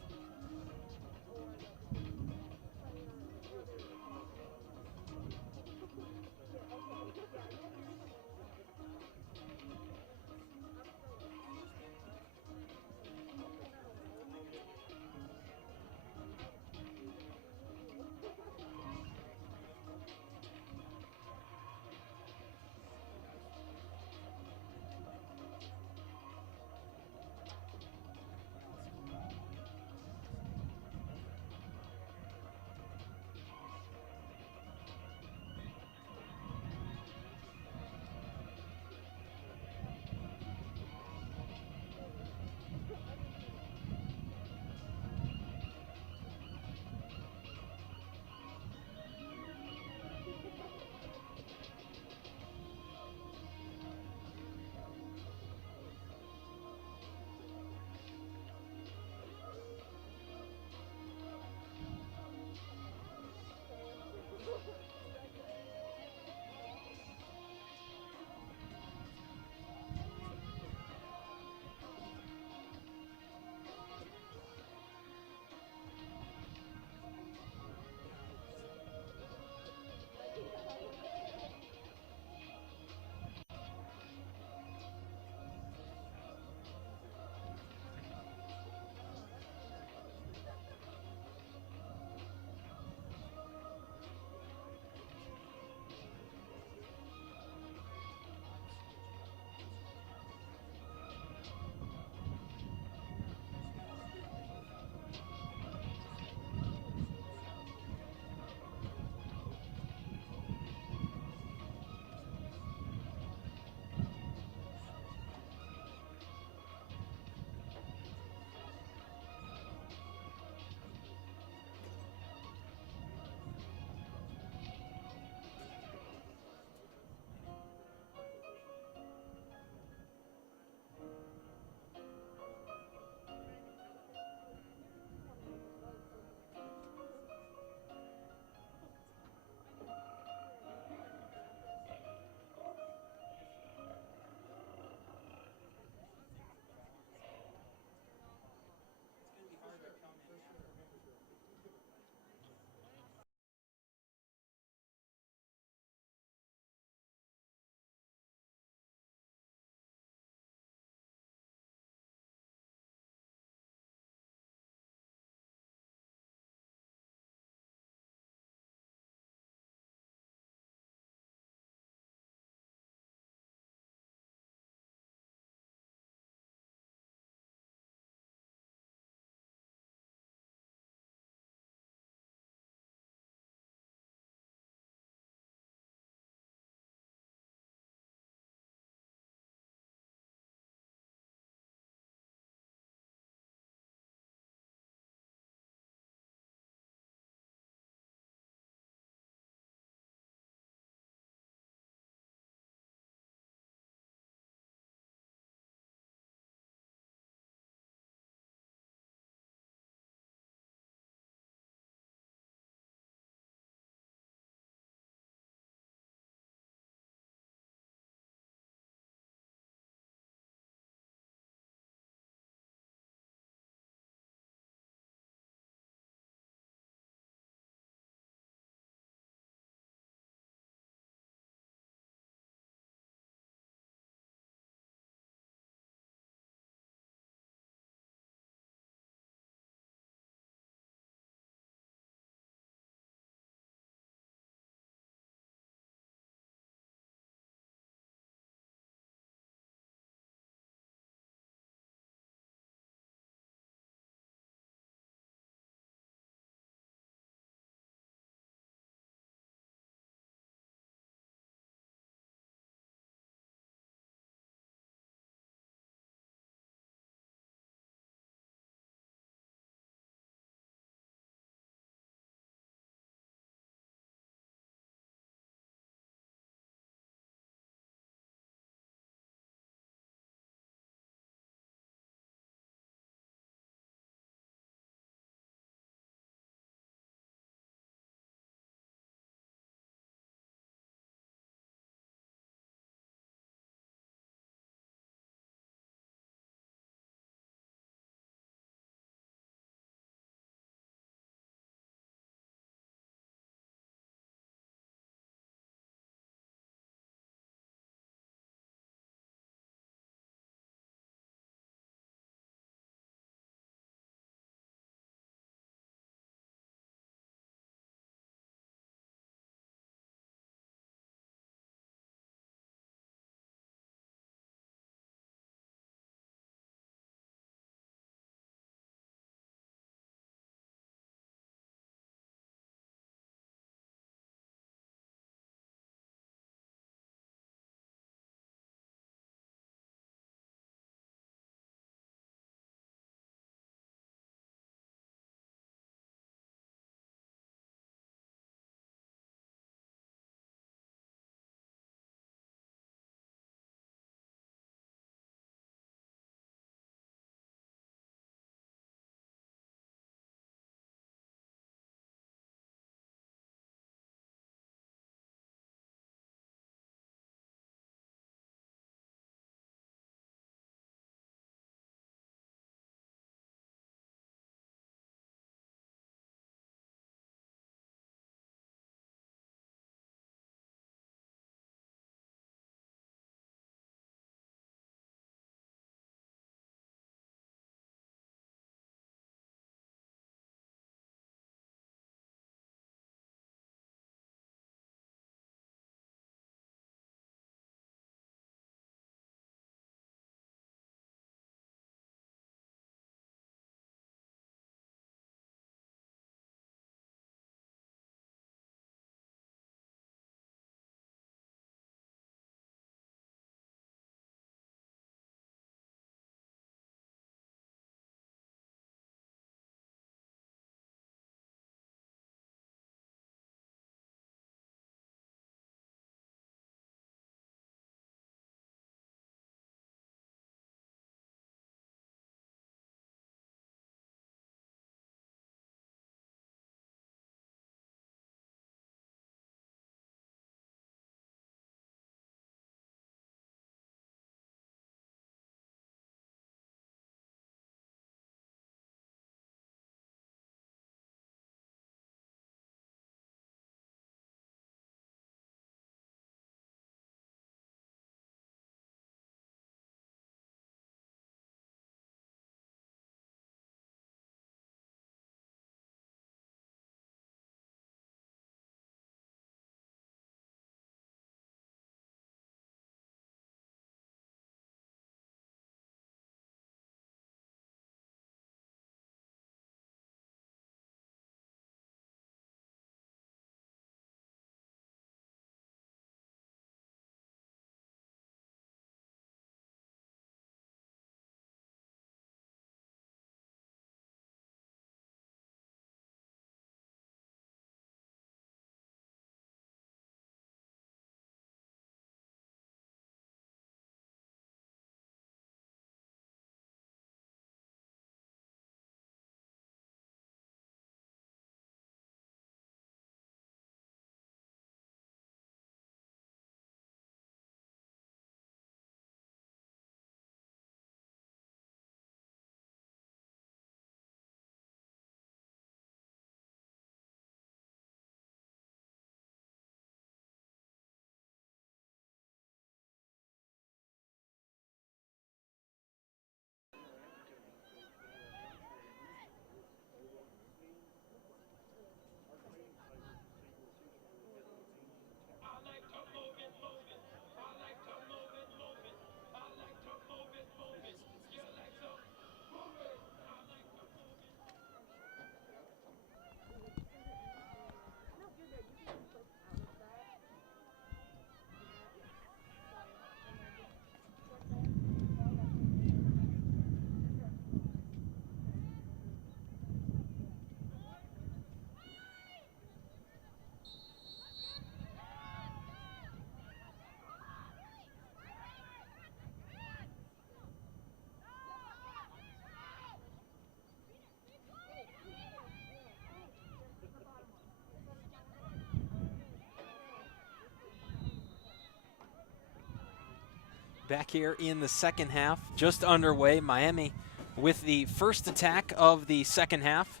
Back here in the second half, just underway. Miami with the first attack of the second half.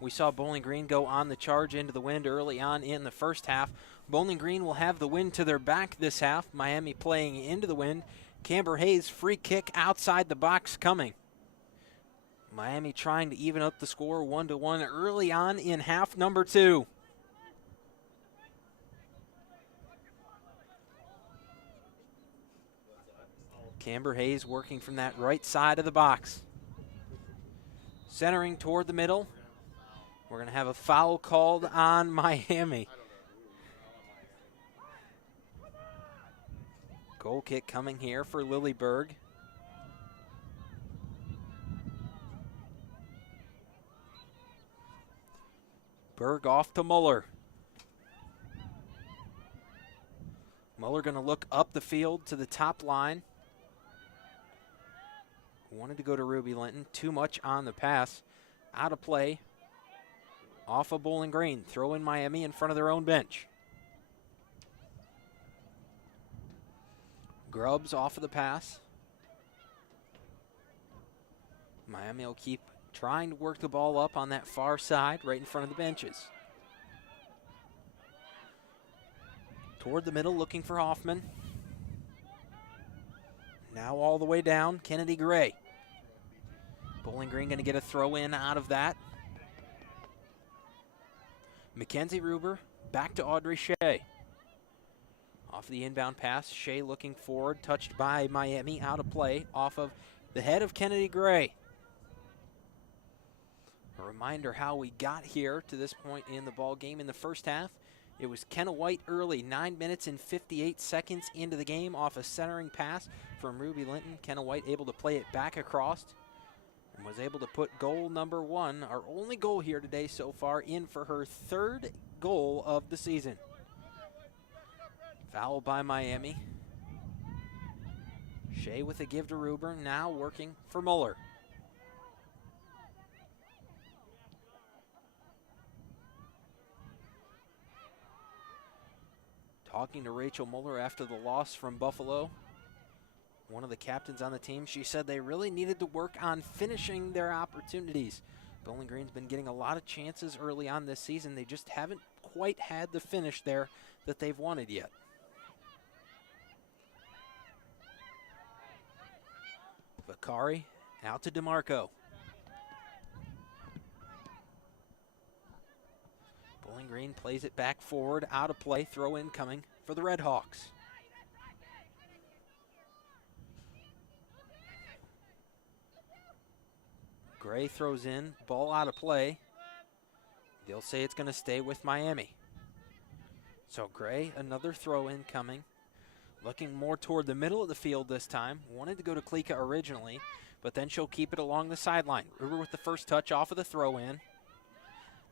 We saw Bowling Green go on the charge into the wind early on in the first half. Bowling Green will have the wind to their back this half. Miami playing into the wind. Camber Hayes, free kick outside the box coming. Miami trying to even up the score 1-1 early on in half number 2. Camber Hayes working from that right side of the box. Centering toward the middle. We're going to have a foul called on Miami. Goal kick coming here for Lilleberg. Berg off to Muller. Muller going to look up the field to the top line. Wanted to go to Ruby Linton. Too much on the pass. Out of play. Off of Bowling Green. Throw in Miami in front of their own bench. Grubbs off of the pass. Miami will keep trying to work the ball up on that far side right in front of the benches. Toward the middle looking for Hoffman. Now all the way down, Kennedy Gray. Bowling Green going to get a throw in out of that. Mackenzie Ruber back to Audrey Shea. Off the inbound pass, Shea looking forward, touched by Miami, out of play, off of the head of Kennedy Gray. A reminder how we got here to this point in the ball game in the first half. It was Kenna White early, 9 minutes and 58 seconds into the game off a centering pass from Ruby Linton. Kenna White able to play it back across and was able to put goal number 1, our only goal here today so far, in for her 3rd goal of the season. Foul by Miami. Shea with a give to Ruber, now working for Muller. Talking to Rachel Muller after the loss from Buffalo, one of the captains on the team, she said they really needed to work on finishing their opportunities. Bowling Green's been getting a lot of chances early on this season. They just haven't quite had the finish there that they've wanted yet. Vakari out to DeMarco. Bowling Green plays it back forward, out of play, throw in coming for the Redhawks. Gray throws in, ball out of play. They'll say it's going to stay with Miami. So Gray, another throw in coming. Looking more toward the middle of the field this time. Wanted to go to Klika originally, but then she'll keep it along the sideline. Ruber with the first touch off of the throw in.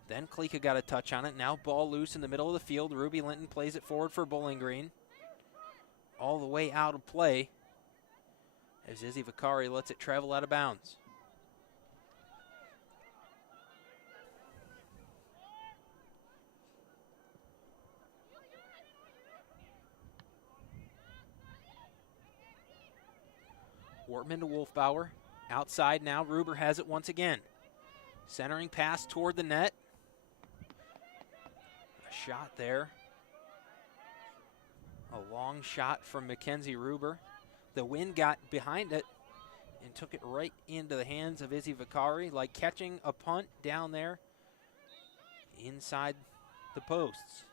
Then Klika got a touch on it. Now ball loose in the middle of the field. Ruby Linton plays it forward for Bowling Green. All the way out of play as Izzy Vakari lets it travel out of bounds. Wortman to Wolfbauer. Outside now, Ruber has it once again. Centering pass toward the net. A shot there. A long shot from Mackenzie Ruber. The wind got behind it and took it right into the hands of Izzy Vakari, like catching a punt down there inside the posts.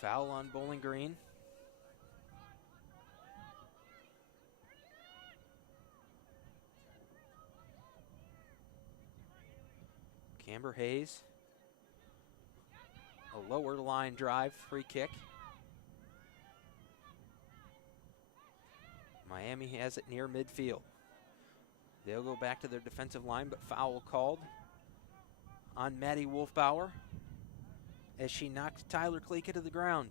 Foul on Bowling Green. Camber Hayes, a lower line drive, free kick. Miami has it near midfield. They'll go back to their defensive line, but foul called on Maddie Wolfbauer as she knocked Tyler Klika to the ground.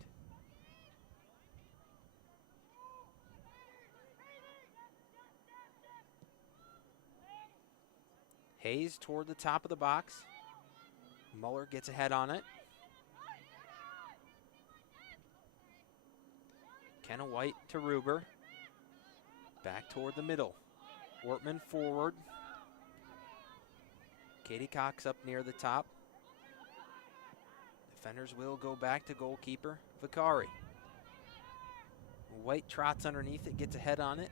Hayes toward the top of the box. Muller gets ahead on it. Kenna White to Ruber. Back toward the middle. Ortman forward. Katie Cox up near the top. Defenders will go back to goalkeeper Vicari. White trots underneath it, gets a head on it.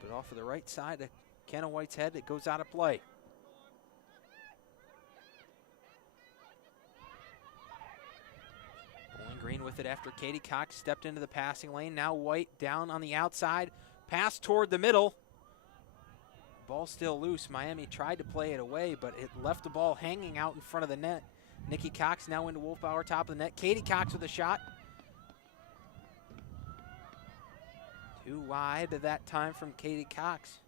But off of the right side of Kenna White's head, it goes out of play. Bowling Green with it after Katie Cox stepped into the passing lane. Now White down on the outside. Pass toward the middle. Ball still loose. Miami tried to play it away, but it left the ball hanging out in front of the net. Nikki Cox now into Wolfbauer, top of the net. Katie Cox with a shot. Too wide at that time from Katie Cox.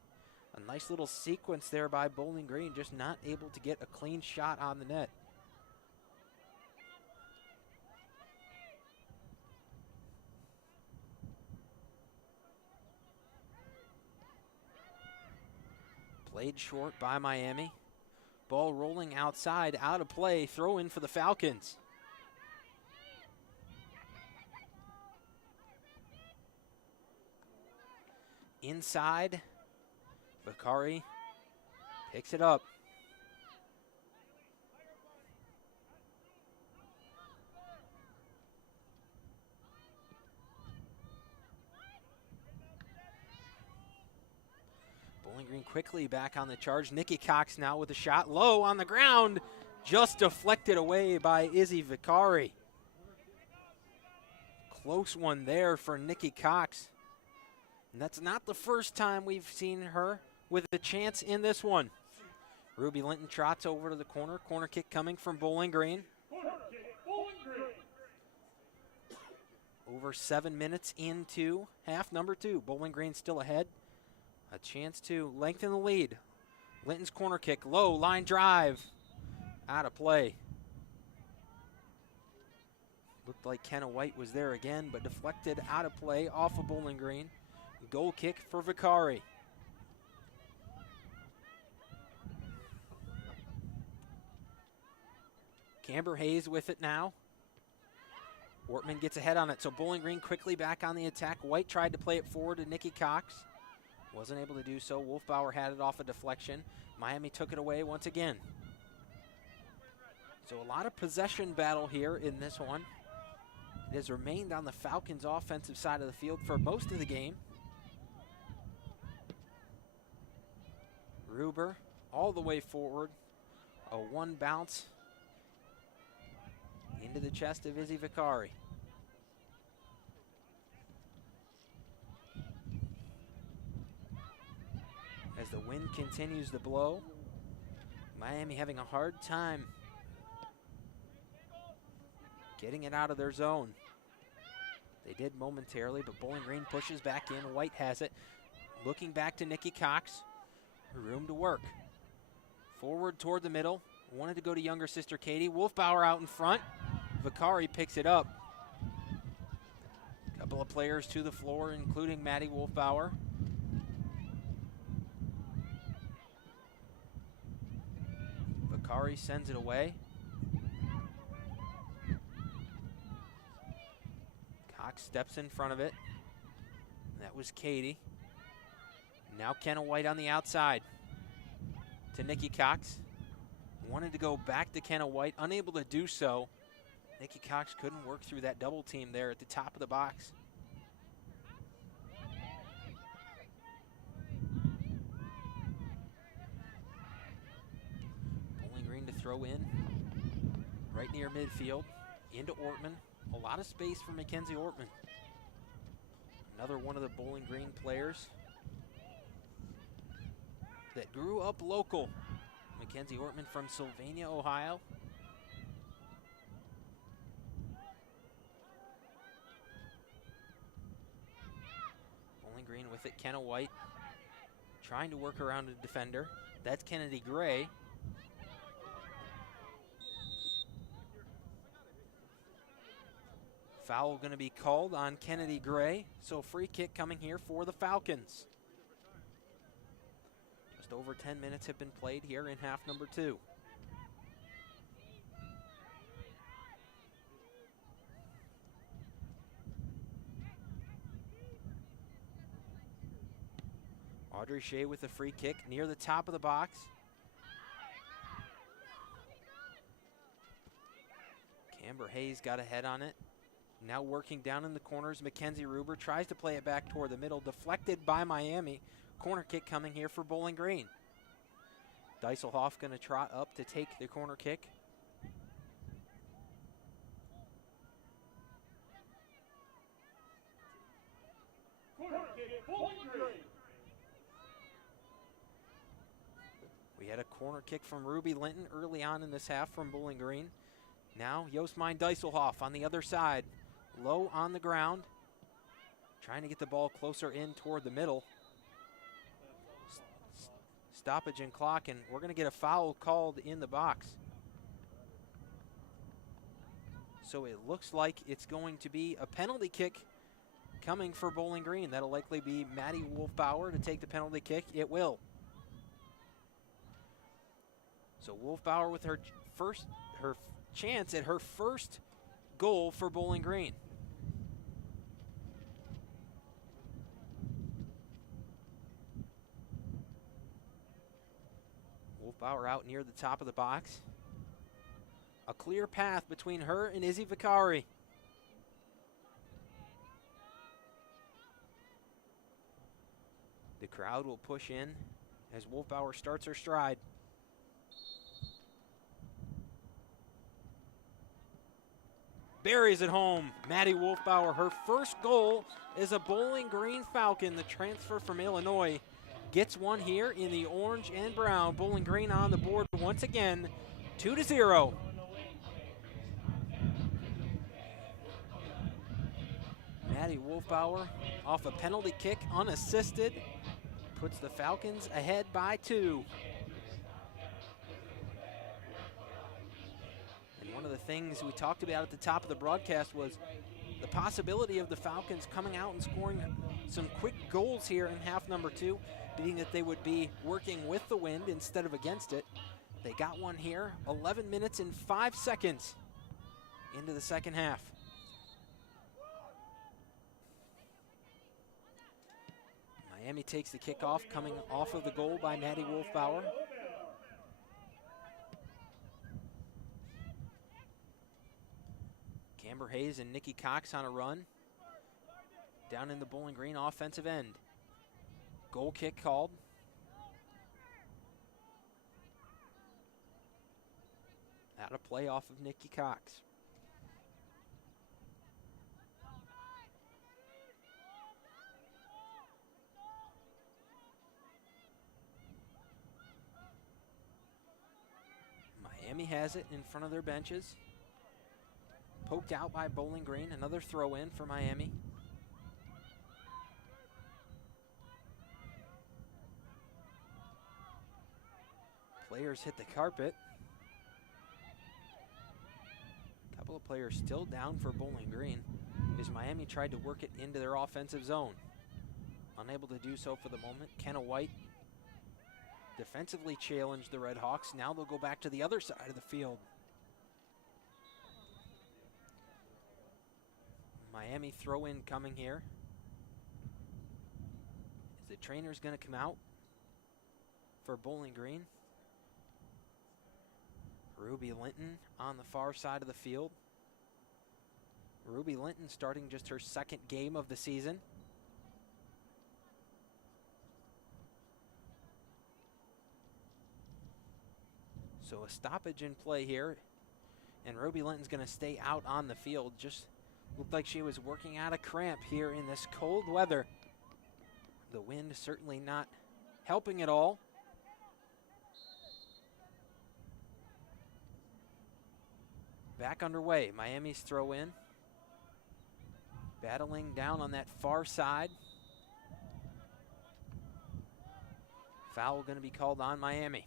A nice little sequence there by Bowling Green, just not able to get a clean shot on the net. Played short by Miami. Ball rolling outside, out of play, throw in for the Falcons. Inside, Vicari picks it up. Bowling Green quickly back on the charge. Nikki Cox now with a shot low on the ground, just deflected away by Izzy Vicari. Close one there for Nikki Cox. And that's not the first time we've seen her with a chance in this one. Ruby Linton trots over to the corner. Corner kick coming from Bowling Green. Over 7 minutes into half number 2. Bowling Green still ahead. A chance to lengthen the lead. Linton's corner kick, low, line drive. Out of play. Looked like Kenna White was there again, but deflected out of play off of Bowling Green. Goal kick for Vicari. Camber Hayes with it now. Ortman gets ahead on it, so Bowling Green quickly back on the attack. White tried to play it forward to Nikki Cox. Wasn't able to do so. Wolfbauer had it off a deflection. Miami took it away once again. So a lot of possession battle here in this one. It has remained on the Falcons' offensive side of the field for most of the game. Ruber all the way forward. A one bounce into the chest of Izzy Vicari. As the wind continues to blow, Miami having a hard time getting it out of their zone. They did momentarily, but Bowling Green pushes back in. White has it. Looking back to Nikki Cox. Room to work. Forward toward the middle. Wanted to go to younger sister Katie. Wolfbauer out in front. Vicari picks it up. Couple of players to the floor, including Maddie Wolfbauer. Vicari sends it away. Cox steps in front of it. That was Katie. Now Kenna White on the outside to Nikki Cox. Wanted to go back to Kenna White, unable to do so. Nikki Cox couldn't work through that double team there at the top of the box. Bowling Green to throw in right near midfield into Ortman. A lot of space for Mackenzie Ortman. Another one of the Bowling Green players that grew up local. Mackenzie Ortman from Sylvania, Ohio. Bowling Green with it. Kenna White trying to work around a defender. That's Kennedy Gray. Foul going to be called on Kennedy Gray. So free kick coming here for the Falcons. Just over 10 minutes have been played here in half number 2. Audrey Shea with a free kick near the top of the box. Amber Hayes got a head on it. Now working down in the corners, Mackenzie Ruber tries to play it back toward the middle, deflected by Miami. Corner kick coming here for Bowling Green. Dieselhoff going to trot up to take the corner kick. Corner kick, Bowling Green. We had a corner kick from Ruby Linton early on in this half from Bowling Green. Now Josmine Dieselhoff on the other side, low on the ground, trying to get the ball closer in toward the middle. Stoppage in clock, and we're going to get a foul called in the box. So it looks like it's going to be a penalty kick coming for Bowling Green. That'll likely be Maddie Wolfbauer to take the penalty kick. It will. So Wolfbauer with her chance at her first goal for Bowling Green. Wolfbauer out near the top of the box. A clear path between her and Izzy Vicari. The crowd will push in as Wolfbauer starts her stride. Buries it home. Maddie Wolfbauer, her first goal is a Bowling Green Falcon. The transfer from Illinois gets one here in the orange and brown. Bowling Green on the board once again, 2-0. Maddie Wolfbauer off a penalty kick, unassisted, puts the Falcons ahead by 2. One of the things we talked about at the top of the broadcast was the possibility of the Falcons coming out and scoring some quick goals here in half number 2, being that they would be working with the wind instead of against it. They got one here, 11 minutes and 5 seconds into the second half. Miami takes the kickoff, coming off of the goal by Maddie Wolfbauer. Amber Hayes and Nikki Cox on a run down in the Bowling Green offensive end. Goal kick called. Out of play off of Nikki Cox. Miami has it in front of their benches. Poked out by Bowling Green. Another throw in for Miami. Players hit the carpet. A couple of players still down for Bowling Green as Miami tried to work it into their offensive zone. Unable to do so for the moment. Kenna White defensively challenged the Redhawks. Now they'll go back to the other side of the field. Miami throw in coming here. Is the trainer's going to come out for Bowling Green? Ruby Linton on the far side of the field. Ruby Linton starting just her second game of the season. So a stoppage in play here, and Ruby Linton's going to stay out on the field. Just looked like she was working out a cramp here in this cold weather. The wind certainly not helping at all. Back underway, Miami's throw in. Battling down on that far side. Foul going to be called on Miami.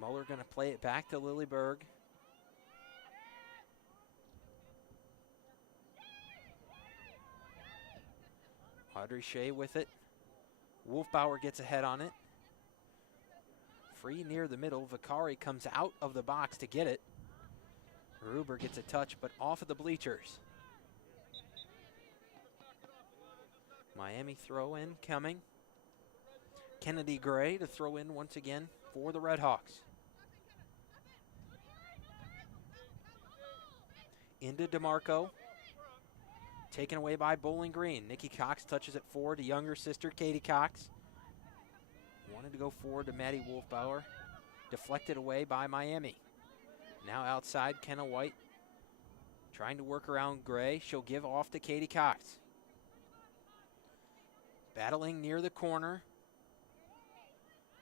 Muller going to play it back to Lily Berg. Audrey Shea with it. Wolfbauer gets ahead on it. Free near the middle. Vicari comes out of the box to get it. Ruber gets a touch, but off of the bleachers. Miami throw in coming. Kennedy Gray to throw in once again for the Redhawks. Into DeMarco. Taken away by Bowling Green. Nikki Cox touches it forward to younger sister Katie Cox. Wanted to go forward to Maddie Wolfbauer. Deflected away by Miami. Now outside, Kenna White trying to work around Gray. She'll give off to Katie Cox. Battling near the corner.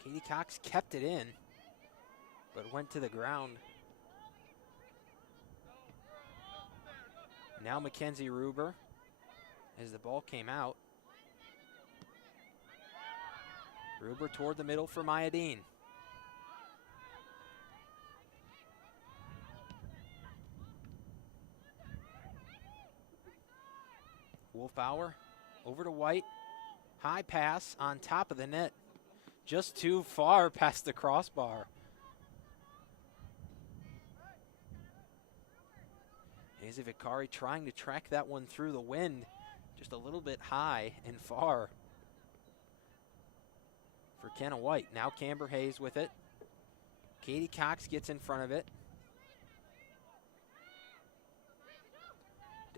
Katie Cox kept it in, but went to the ground. Now Mackenzie Ruber as the ball came out. Ruber toward the middle for Maya Dean. Wolfbauer over to White. High pass on top of the net. Just too far past the crossbar. Izzy Vicari trying to track that one through the wind. Just a little bit high and far for Kenna White. Now Camber Hayes with it. Katie Cox gets in front of it.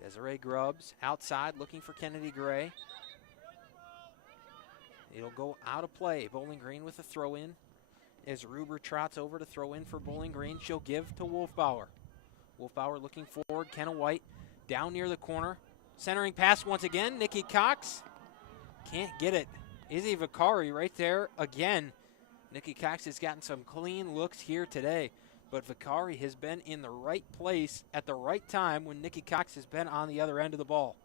Desiree Grubbs outside looking for Kennedy Gray. It'll go out of play. Bowling Green with a throw in. As Ruber trots over to throw in for Bowling Green, she'll give to Wolfbauer. Wolfbauer looking forward. Kenna White down near the corner. Centering pass once again. Nikki Cox can't get it. Izzy Vicari right there again. Nikki Cox has gotten some clean looks here today, but Vicari has been in the right place at the right time when Nikki Cox has been on the other end of the ball.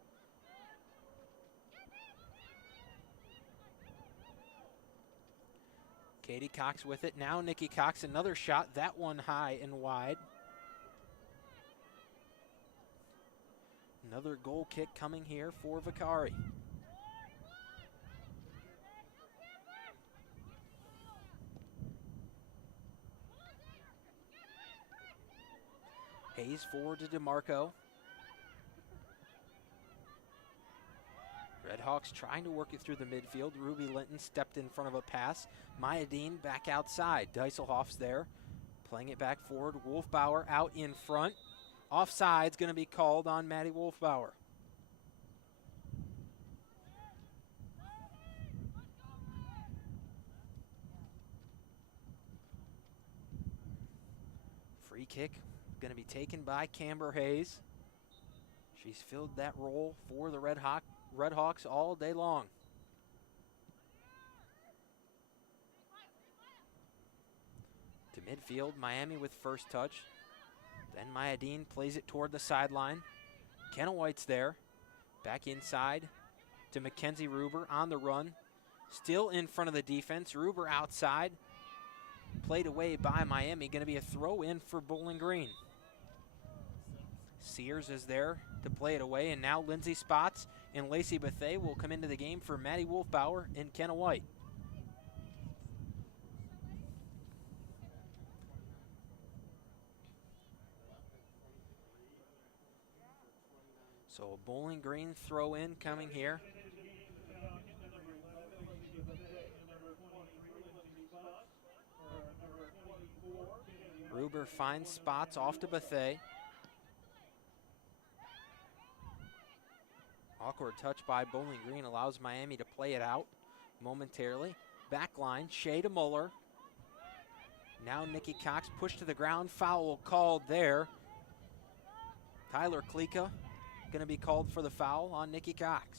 Katie Cox with it. Now Nikki Cox, another shot. That one high and wide. Another goal kick coming here for Vicari. Hayes forward to DeMarco. Redhawks trying to work it through the midfield. Ruby Linton stepped in front of a pass. Maya Dean back outside. Deiselhoff's there. Playing it back forward. Wolfbauer out in front. Offside's going to be called on Maddie Wolfbauer. Free kick going to be taken by Camber Hayes. She's filled that role for the Redhawks all day long. To midfield, Miami with first touch. Then Maya Dean plays it toward the sideline. Kenna White's there. Back inside to Mackenzie Ruber on the run. Still in front of the defense. Ruber outside. Played away by Miami. Going to be a throw in for Bowling Green. Sears is there to play it away. And now Lindsay Spots and Lacey Bethay will come into the game for Maddie Wolfbauer and Kenna White. So a Bowling Green throw in coming here. Ruber finds Spots off to Bethay. Awkward touch by Bowling Green allows Miami to play it out momentarily. Backline, Shea to Muller. Now Nikki Cox pushed to the ground. Foul called there. Tyler Klika going to be called for the foul on Nikki Cox.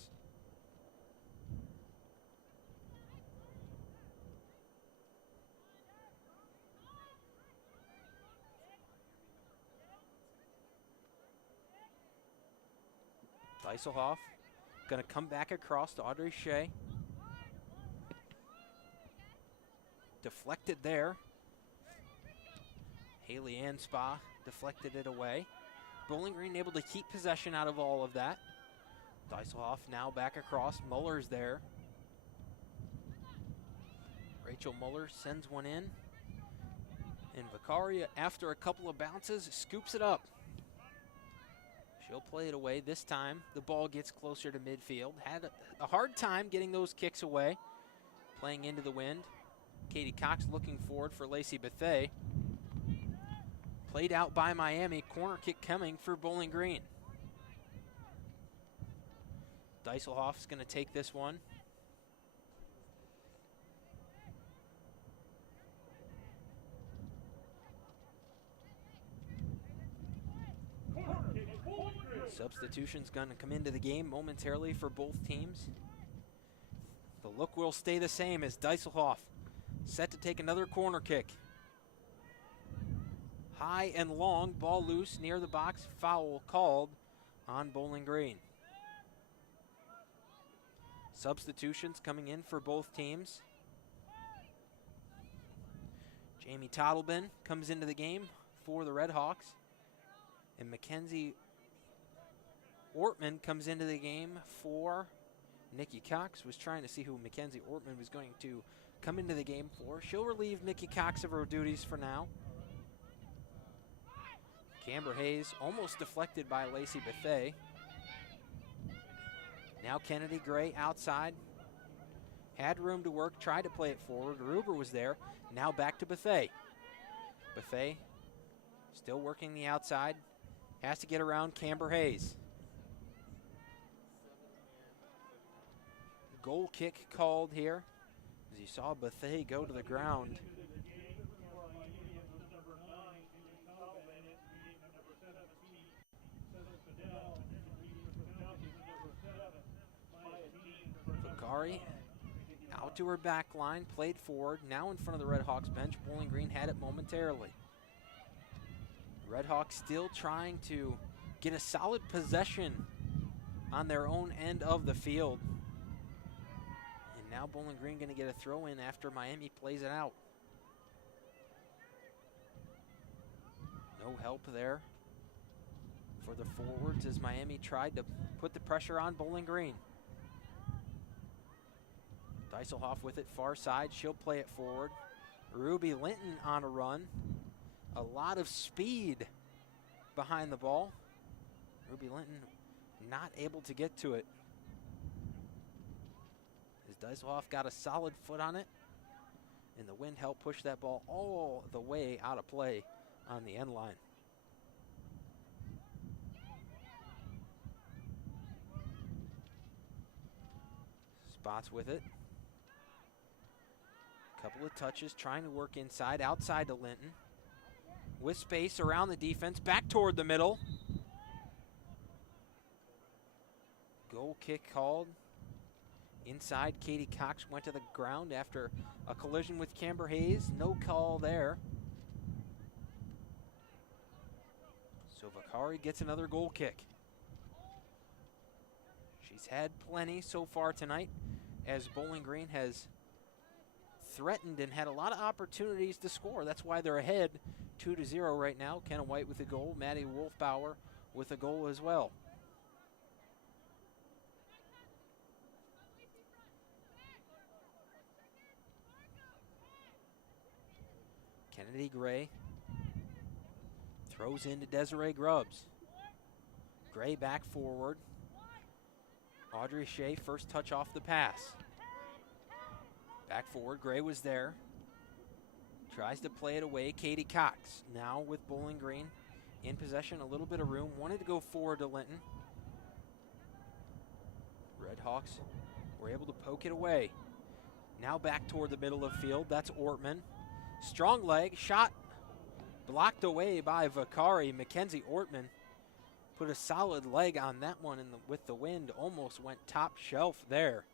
Deiselhoff going to come back across to Audrey Shea. Deflected there. Haley Ann Spa deflected it away. Bowling Green able to keep possession out of all of that. Deiselhoff now back across. Muller's there. Rachel Muller sends one in. And Vicari, after a couple of bounces, scoops it up. She'll play it away. This time, the ball gets closer to midfield. Had a hard time getting those kicks away. Playing into the wind. Katie Cox looking forward for Lacey Bethay. Played out by Miami. Corner kick coming for Bowling Green. Deiselhoff's going to take this one. Substitution's going to come into the game momentarily for both teams. The look will stay the same as Deiselhoff set to take another corner kick. High and long, ball loose near the box, foul called on Bowling Green. Substitutions coming in for both teams. Jamie Tottleben comes into the game for the Redhawks. And Mackenzie Ortman comes into the game for Nikki Cox. Was trying to see who Mackenzie Ortman was going to come into the game for. She'll relieve Nikki Cox of her duties for now. Camber Hayes almost deflected by Lacey Bethay. Now Kennedy Gray outside. Had room to work, tried to play it forward. Ruber was there. Now back to Bethay. Bethay still working the outside. Has to get around Camber Hayes. Goal kick called here. As you saw Bethay go to the ground. Vicari out to her back line, played forward, now in front of the Redhawks bench. Bowling Green had it momentarily. Redhawks still trying to get a solid possession on their own end of the field. And now Bowling Green going to get a throw in after Miami plays it out. No help there for the forwards as Miami tried to put the pressure on Bowling Green. Deiselhoff with it far side. She'll play it forward. Ruby Linton on a run. A lot of speed behind the ball. Ruby Linton not able to get to it. As Deiselhoff got a solid foot on it. And the wind helped push that ball all the way out of play on the end line. Spots with it. Couple of touches, trying to work inside, outside to Linton. With space around the defense, back toward the middle. Goal kick called. Inside, Katie Cox went to the ground after a collision with Camber Hayes. No call there. So Vicari gets another goal kick. She's had plenty so far tonight as Bowling Green has threatened and had a lot of opportunities to score. That's why they're ahead 2-0 right now. Kenna White with a goal. Maddie Wolfbauer with a goal as well. Kennedy Gray throws into Desiree Grubbs. Gray back forward. Audrey Shea first touch off the pass. Back forward, Gray was there. Tries to play it away, Katie Cox. Now with Bowling Green in possession, a little bit of room. Wanted to go forward to Linton. Redhawks were able to poke it away. Now back toward the middle of field, that's Ortman. Strong leg, shot blocked away by Vicari. Mackenzie Ortman put a solid leg on that one with the wind. Almost went top shelf there.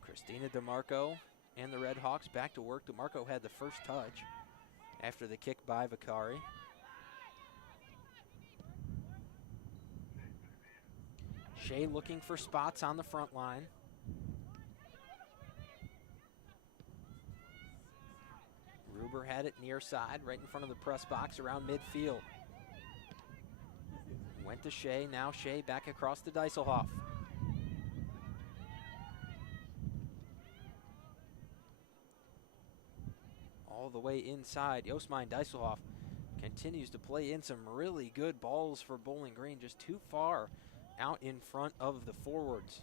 Christina DeMarco and the Redhawks back to work. DeMarco had the first touch after the kick by Vicari. Shea looking for spots on the front line. Ruber had it near side, right in front of the press box around midfield. Went to Shea, now Shea back across to Deiselhoff. all the way inside. Josmine Dijsselhoff continues to play in some really good balls for Bowling Green, just too far out in front of the forwards.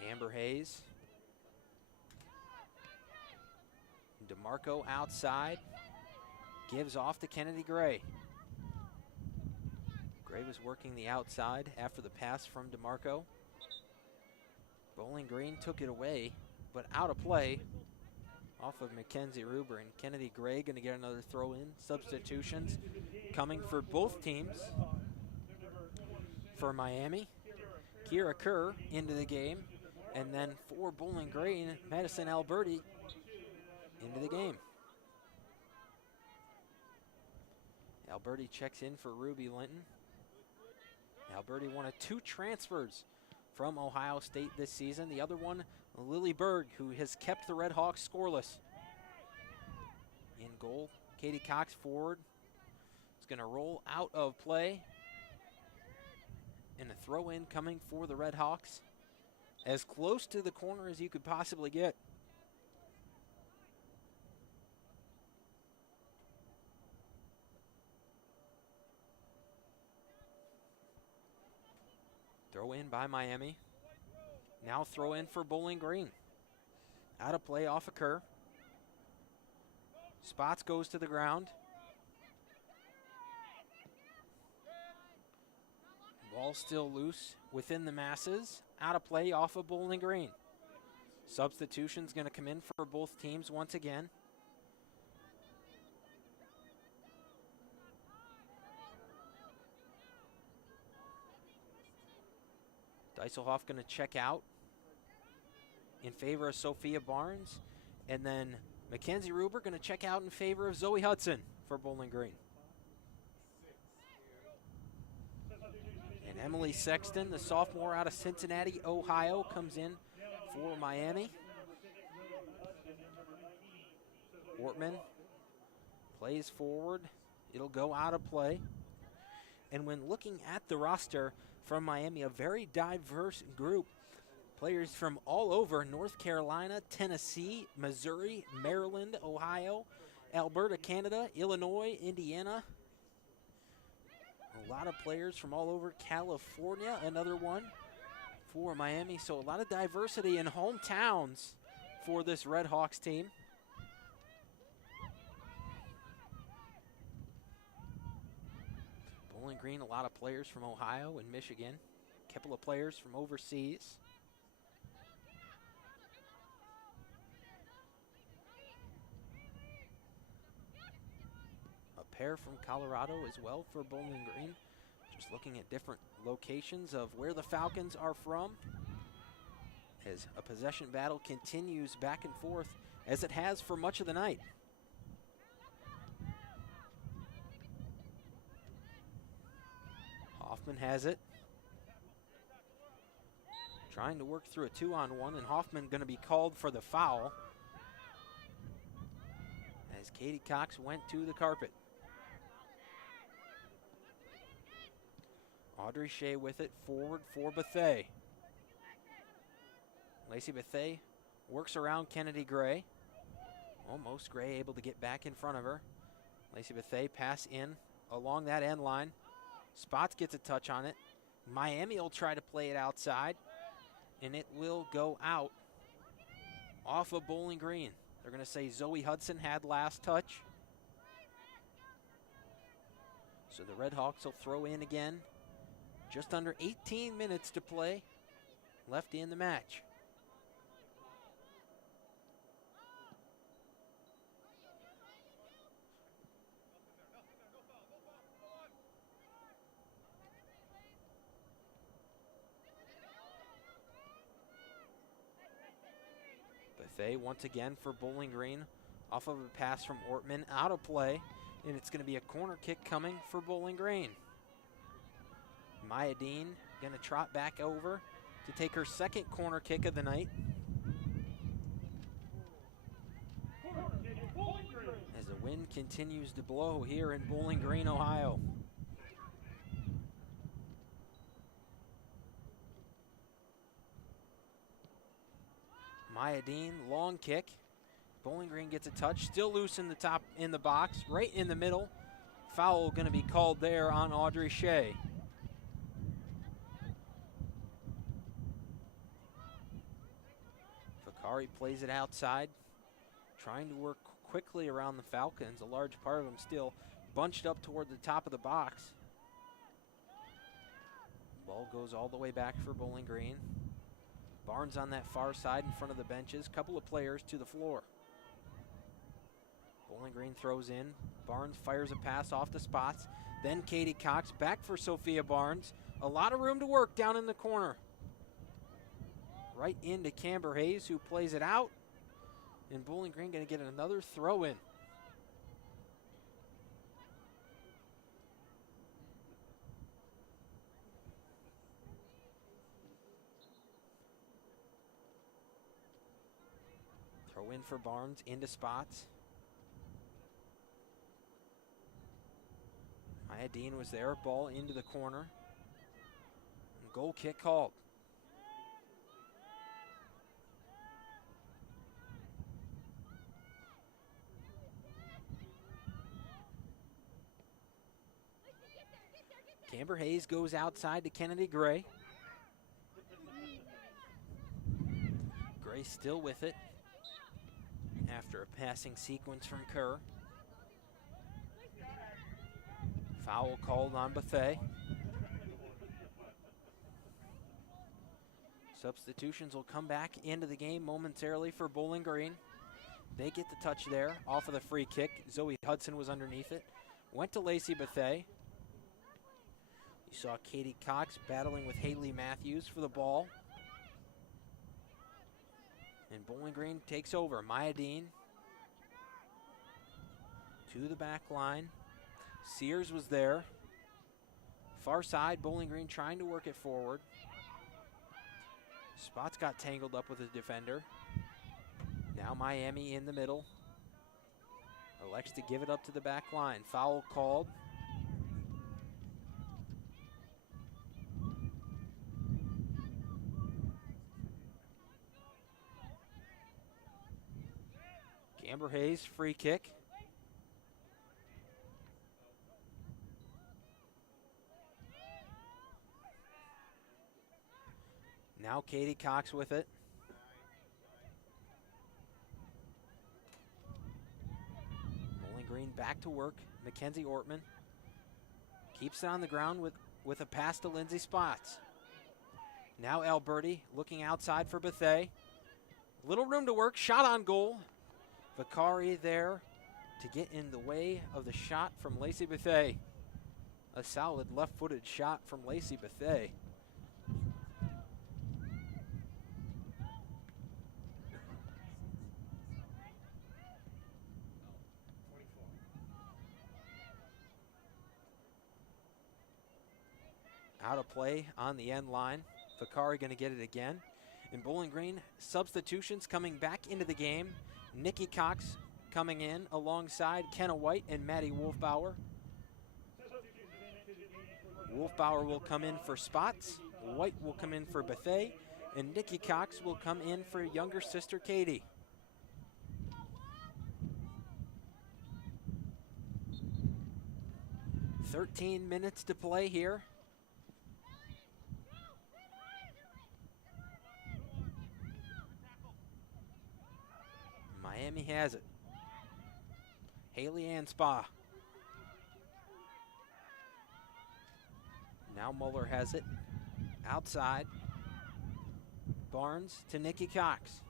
Camber Hayes. DeMarco outside. Gives off to Kennedy Gray. Gray was working the outside after the pass from DeMarco. Bowling Green took it away, but out of play off of Mackenzie Ruber, and Kennedy Gray going to get another throw in. Substitutions coming for both teams. For Miami, Kira Kerr into the game, and then for Bowling Green, Madison Alberti into the game. Alberti checks in for Ruby Linton. Alberti, one of 2 transfers from Ohio State this season. The other one, Lily Berg, who has kept the Red Hawks scoreless. In goal, Katie Cox forward. It's going to roll out of play. And a throw in coming for the Red Hawks. As close to the corner as you could possibly get. Throw in by Miami. Now throw in for Bowling Green. Out of play off a Kerr. Spots goes to the ground. Ball still loose within the masses. Out of play off of Bowling Green. Substitution's going to come in for both teams once again. Dijsselhoff going to check out in favor of Sophia Barnes. And then Mackenzie Ruber going to check out in favor of Zoe Hudson for Bowling Green. And Emily Sexton, the sophomore out of Cincinnati, Ohio, comes in for Miami. Wortman plays forward. It'll go out of play. And when looking at the roster from Miami, a very diverse group. Players from all over North Carolina, Tennessee, Missouri, Maryland, Ohio, Alberta, Canada, Illinois, Indiana. A lot of players from all over California, another one for Miami. So a lot of diversity in hometowns for this Red Hawks team. Bowling Green, a lot of players from Ohio and Michigan. A couple of players from overseas. A pair from Colorado as well for Bowling Green. Just looking at different locations of where the Falcons are from. As a possession battle continues back and forth as it has for much of the night. Hoffman has it. Trying to work through a 2-on-1, and Hoffman going to be called for the foul as Katie Cox went to the carpet. Audrey Shea with it, forward for Bethea. Lacey Bethea works around Kennedy Gray. Almost Gray able to get back in front of her. Lacey Bethea pass in along that end line. Spots gets a touch on it. Miami will try to play it outside, and it will go out off of Bowling Green. They're going to say Zoe Hudson had last touch. So the Red Hawks will throw in again. Just under 18 minutes to play left in the match. Bethea once again for Bowling Green off of a pass from Ortman, out of play, and it's going to be a corner kick coming for Bowling Green. Maya Dean going to trot back over to take her second corner kick of the night. As the wind continues to blow here in Bowling Green, Ohio. Maya Dean, long kick. Bowling Green gets a touch, still loose in the box, right in the middle. Foul going to be called there on Audrey Shea. Vakari plays it outside, trying to work quickly around the Falcons. A large part of them still bunched up toward the top of the box. Ball goes all the way back for Bowling Green. Barnes on that far side in front of the benches. Couple of players to the floor. Bowling Green throws in. Barnes fires a pass off the spots. Then Katie Cox back for Sophia Barnes. A lot of room to work down in the corner. Right into Camber Hayes, who plays it out. And Bowling Green going to get another throw in. Throw in for Barnes, into spots. Maya Dean was there, ball into the corner. And goal kick called. Camber Hayes goes outside to Kennedy Gray. Gray still with it after a passing sequence from Kerr. Foul called on Bethea. Substitutions will come back into the game momentarily for Bowling Green. They get the touch there off of the free kick. Zoe Hudson was underneath it. Went to Lacey Bethea. You saw Katie Cox battling with Haley Matthews for the ball. And Bowling Green takes over. Maya Dean to the back line. Sears was there. Far side, Bowling Green trying to work it forward. Spots got tangled up with a defender. Now Miami in the middle. Elects to give it up to the back line. Foul called. Camber Hayes, free kick. Now Katie Cox with it. Bowling Green back to work. Mackenzie Ortman keeps it on the ground with a pass to Lindsay Spots. Now Alberti looking outside for Bethea. Little room to work, shot on goal. Vakari there to get in the way of the shot from Lacey Bethea. A solid left-footed shot from Lacey Bethea. Out of play on the end line. Vakari going to get it again. And Bowling Green, substitutions coming back into the game. Nikki Cox coming in alongside Kenna White and Maddie Wolfbauer. Wolfbauer will come in for Spots. White will come in for Bethea. And Nikki Cox will come in for younger sister Katie. "13 minutes to play here. Miami has it. Haley Ann Spa. Now Muller has it. Outside. Barnes to Nikki Cox.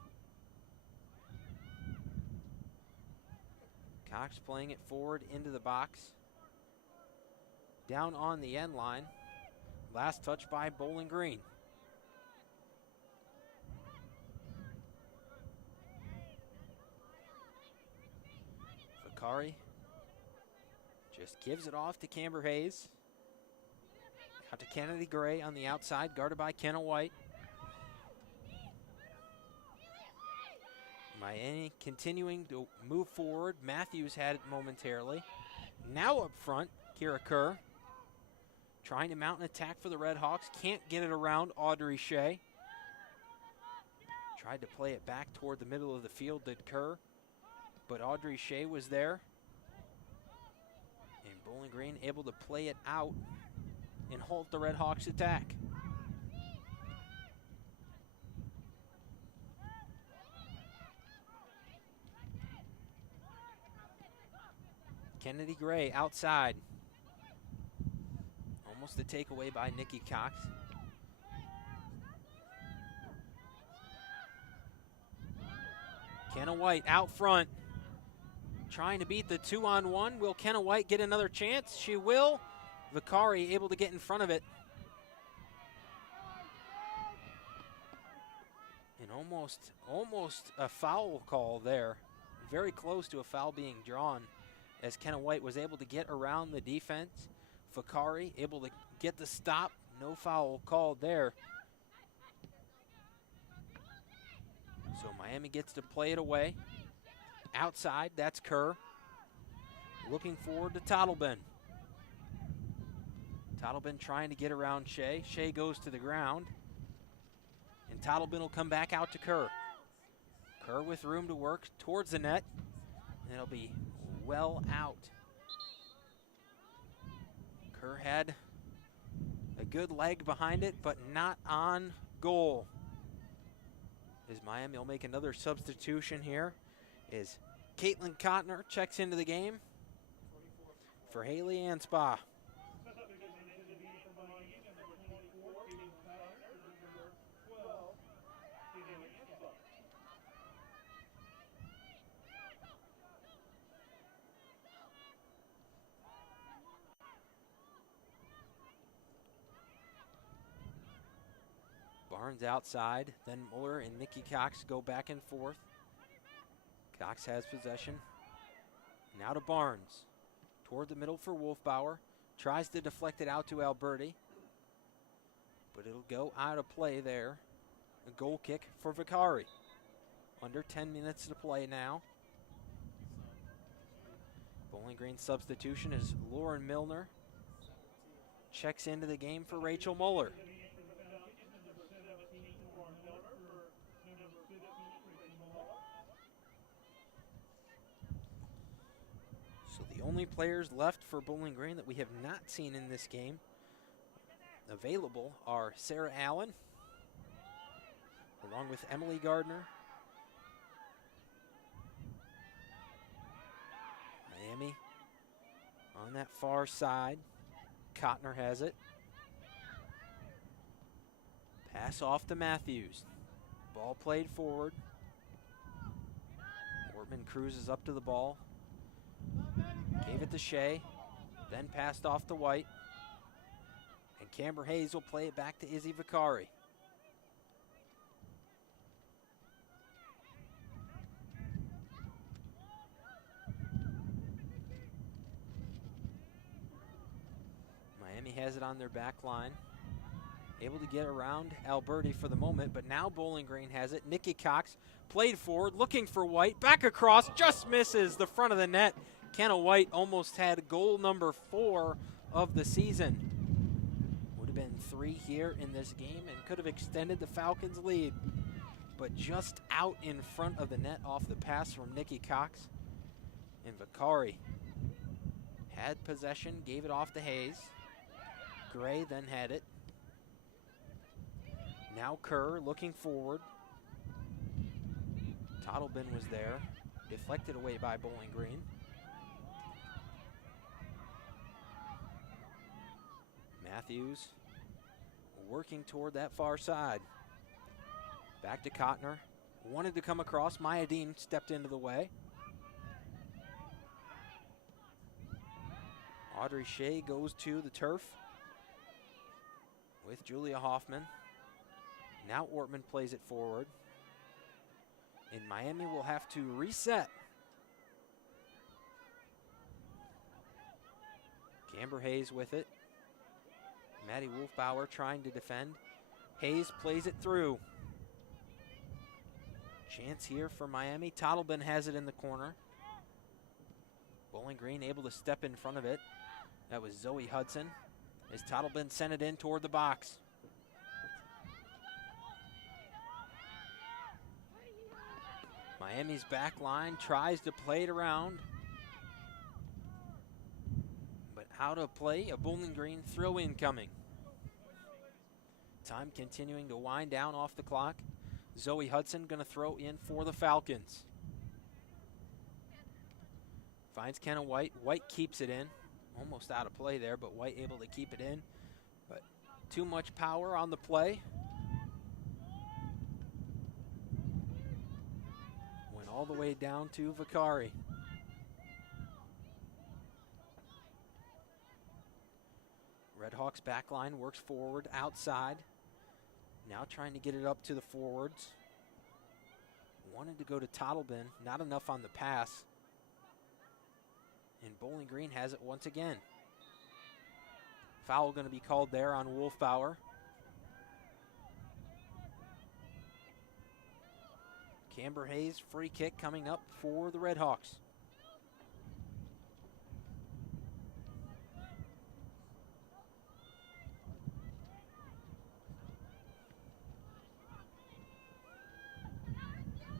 Cox playing it forward into the box. Down on the end line. Last touch by Bowling Green. Vakari just gives it off to Camber Hayes. Out to Kennedy Gray on the outside, guarded by Kenna White. Miami continuing to move forward. Matthews had it momentarily. Now up front, Kira Kerr. Trying to mount an attack for the Redhawks. Can't get it around Audrey Shea. Tried to play it back toward the middle of the field, did Kerr, but Audrey Shea was there. And Bowling Green able to play it out and halt the Redhawks attack. Kennedy Gray outside. Almost a takeaway by Nikki Cox. Kenna White out front. Trying to beat the 2-on-1. Will Kenna White get another chance? She will. Vicari able to get in front of it. And almost a foul call there. Very close to a foul being drawn, as Kenna White was able to get around the defense. Vicari able to get the stop. No foul called there. So Miami gets to play it away. Outside, that's Kerr. Looking forward to Tottleben. Tottleben trying to get around Shea. Shea goes to the ground. And Tottleben will come back out to Kerr. Kerr with room to work towards the net. And it'll be well out. Kerr had a good leg behind it, but not on goal. As Miami will make another substitution here, is Caitlin Kottner checks into the game for Haley Anspaugh. Barnes outside, then Muller and Nikki Cox go back and forth. Cox has possession. Now to Barnes. Toward the middle for Wolfbauer. Tries to deflect it out to Alberti. But it'll go out of play there. A goal kick for Vicari. Under 10 minutes to play now. Bowling Green substitution is Lauren Milner. Checks into the game for Rachel Muller. Only players left for Bowling Green that we have not seen in this game available are Sarah Allen, along with Emily Gardner. Miami on that far side. Kottner has it. Pass off to Matthews. Ball played forward. Wortman cruises up to the ball. Gave it to Shea, then passed off to White. And Camber Hayes will play it back to Izzy Vicari. Miami has it on their back line. Able to get around Alberti for the moment, but now Bowling Green has it. Nikki Cox played forward, looking for White. Back across, just misses the front of the net. Kenna White almost had goal number 4 of the season. Would have been 3 here in this game and could have extended the Falcons' lead. But just out in front of the net off the pass from Nikki Cox. And Vicari had possession, gave it off to Hayes. Gray then had it. Now Kerr looking forward. Tottleben was there. Deflected away by Bowling Green. Matthews working toward that far side. Back to Kottner. Wanted to come across. Maya Dean stepped into the way. Audrey Shea goes to the turf with Julia Hoffman. Now Ortman plays it forward. And Miami will have to reset. Camber Hayes with it. Maddie Wolfbauer trying to defend. Hayes plays it through. Chance here for Miami. Tottleben has it in the corner. Bowling Green able to step in front of it. That was Zoe Hudson. As Tottleben sent it in toward the box. Miami's back line tries to play it around. But out of play, a Bowling Green throw incoming. Time continuing to wind down off the clock. Zoe Hudson going to throw in for the Falcons. Finds Kenna White. White keeps it in. Almost out of play there, but White able to keep it in. But too much power on the play. Went all the way down to Vicari. Redhawks back line works forward, outside. Now trying to get it up to the forwards. Wanted to go to Tottleben, not enough on the pass. And Bowling Green has it once again. Foul going to be called there on Wolfbauer. Camber Hayes free kick coming up for the Redhawks.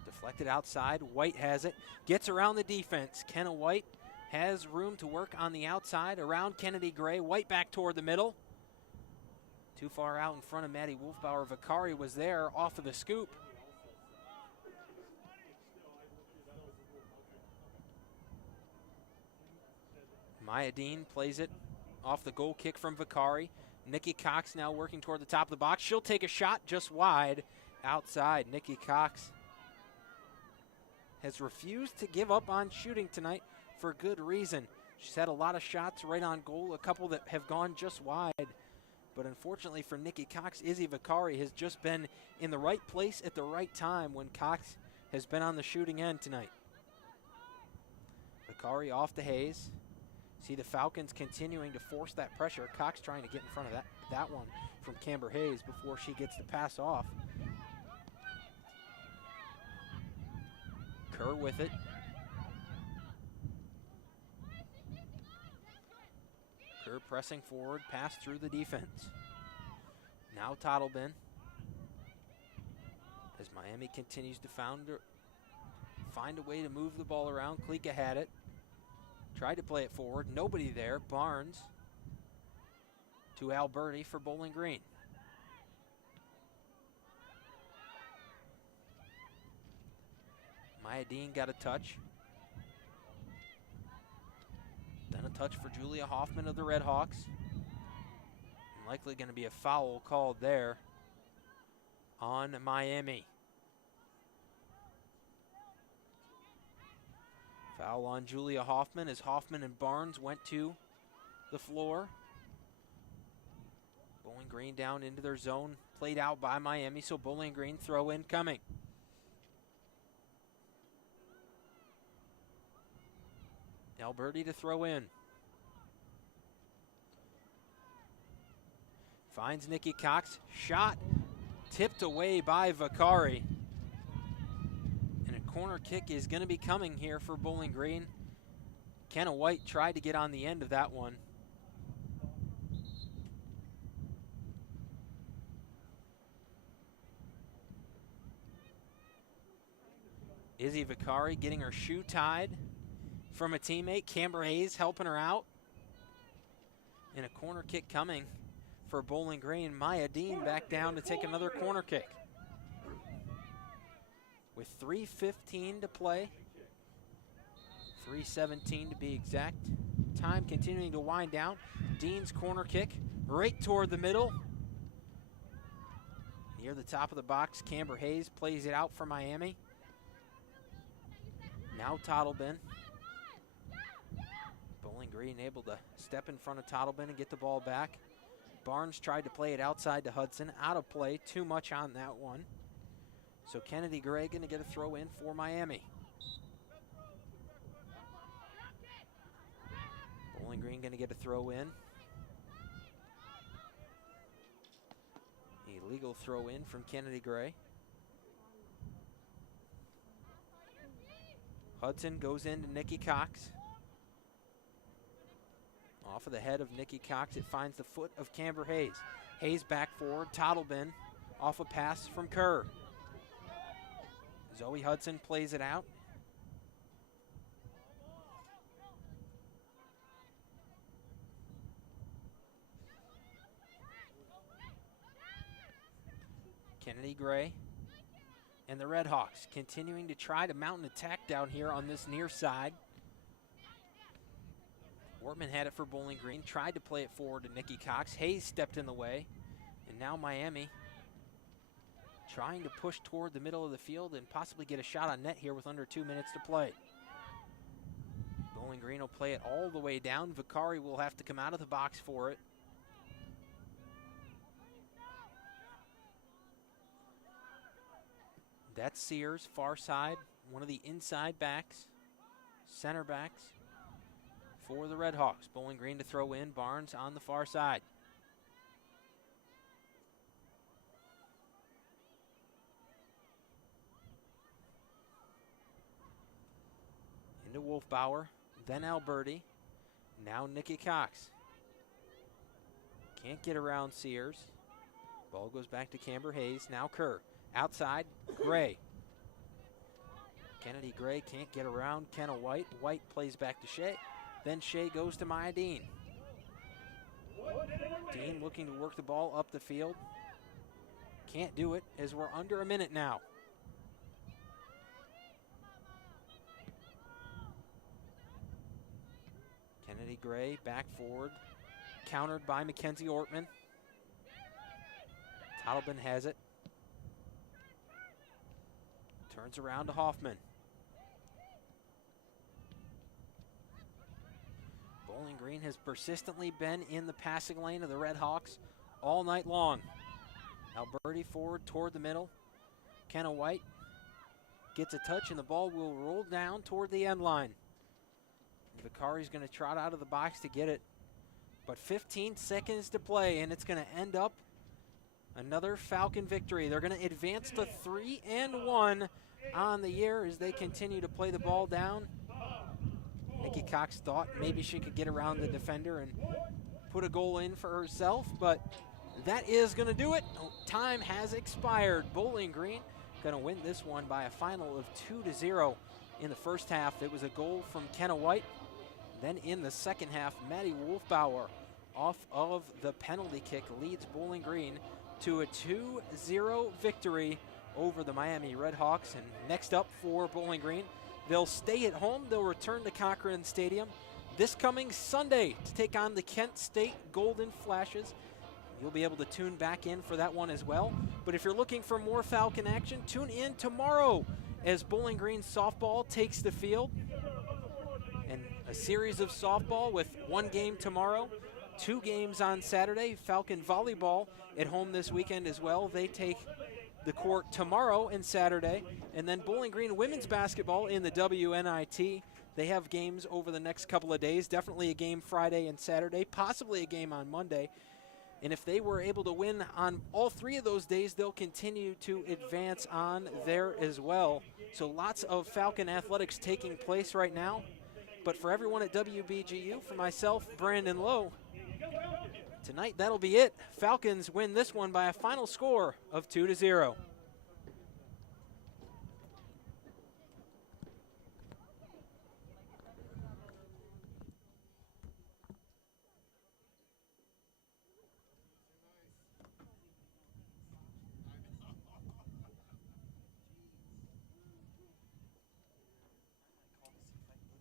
Deflected outside, White has it, gets around the defense. Kenna White has room to work on the outside around Kennedy Gray. White back toward the middle. Too far out in front of Maddie Wolfbauer. Vicari was there off of the scoop. Maya Dean plays it off the goal kick from Vicari. Nikki Cox now working toward the top of the box. She'll take a shot just wide outside. Nikki Cox has refused to give up on shooting tonight for good reason. She's had a lot of shots right on goal, a couple that have gone just wide. But unfortunately for Nikki Cox, Izzy Vicari has just been in the right place at the right time when Cox has been on the shooting end tonight. Vicari off to Hayes. See the Falcons continuing to force that pressure. Cox trying to get in front of that one from Camber Hayes before she gets the pass off. Kerr with it. Kerr pressing forward, pass through the defense. Now Tottleben. As Miami continues to find a way to move the ball around. Klika had it. Tried to play it forward. Nobody there. Barnes to Alberti for Bowling Green. Maya Dean got a touch. Then a touch for Julia Hoffman of the Redhawks. And likely going to be a foul called there on Miami. Foul on Julia Hoffman as Hoffman and Barnes went to the floor. Bowling Green down into their zone, played out by Miami, so Bowling Green throw in coming. Alberti to throw in. Finds Nikki Cox, shot tipped away by Vicari. And a corner kick is going to be coming here for Bowling Green. Kenna White tried to get on the end of that one. Izzy Vicari getting her shoe tied from a teammate. Camber Hayes helping her out. And a corner kick coming for Bowling Green. Maya Dean back down to take another corner kick. With 3:15 to play, 3:17 to be exact. Time continuing to wind down. Dean's corner kick right toward the middle. Near the top of the box, Camber Hayes plays it out for Miami. Now Tottleben. Bowling Green able to step in front of Tottleben and get the ball back. Barnes tried to play it outside to Hudson. Out of play, too much on that one. So Kennedy Gray going to get a throw in for Miami. Bowling Green going to get a throw in. Illegal throw in from Kennedy Gray. Hudson goes into Nikki Cox. Off of the head of Nikki Cox, it finds the foot of Camber Hayes. Hayes back forward, Tottleben off a pass from Kerr. Zoe Hudson plays it out. Kennedy Gray and the Redhawks continuing to try to mount an attack down here on this near side. Wortman had it for Bowling Green, tried to play it forward to Nikki Cox. Hayes stepped in the way, and now Miami trying to push toward the middle of the field and possibly get a shot on net here with under 2 minutes to play. Bowling Green will play it all the way down. Vicari will have to come out of the box for it. That's Sears, far side, one of the inside backs, center backs for the Redhawks. Bowling Green to throw in, Barnes on the far side. Into Wolfbauer, then Alberti, now Nikki Cox. Can't get around Sears. Ball goes back to Camber Hayes, now Kerr. Outside, Gray. Kennedy Gray can't get around Kenna White. White plays back to Shea. Then Shea goes to Maya Dean. Dean looking to work the ball up the field. Can't do it as we're under a minute now. Kennedy Gray back forward. Countered by Mackenzie Ortman. Toddleben has it. Turns around to Hoffman. Bowling Green has persistently been in the passing lane of the Redhawks all night long. Alberti forward toward the middle. Kenna White gets a touch and the ball will roll down toward the end line. Vicari's going to trot out of the box to get it. But 15 seconds to play and it's going to end up another Falcon victory. They're going to advance to 3-1 on the year as they continue to play the ball down. Nikki Cox thought maybe she could get around the defender and put a goal in for herself, but that is going to do it. Time has expired. Bowling Green going to win this one by a final of 2-0 in the first half. It was a goal from Kenna White. Then in the second half, Maddie Wolfbauer off of the penalty kick leads Bowling Green to a 2-0 victory over the Miami Redhawks. And next up for Bowling Green, they'll stay at home. They'll return to Cochrane Stadium this coming Sunday to take on the Kent State Golden Flashes. You'll be able to tune back in for that one as well. But if you're looking for more Falcon action, tune in tomorrow as Bowling Green softball takes the field. And a series of softball with one game tomorrow, 2 games on Saturday. Falcon volleyball at home this weekend as well. They take the court tomorrow and Saturday. And then Bowling Green women's basketball in the WNIT. They have games over the next couple of days. Definitely a game Friday and Saturday, possibly a game on Monday. And if they were able to win on all 3 of those days, they'll continue to advance on there as well. So lots of Falcon athletics taking place right now. But for everyone at WBGU, for myself, Brandon Lowe, tonight that'll be it. Falcons win this one by a final score of 2-0.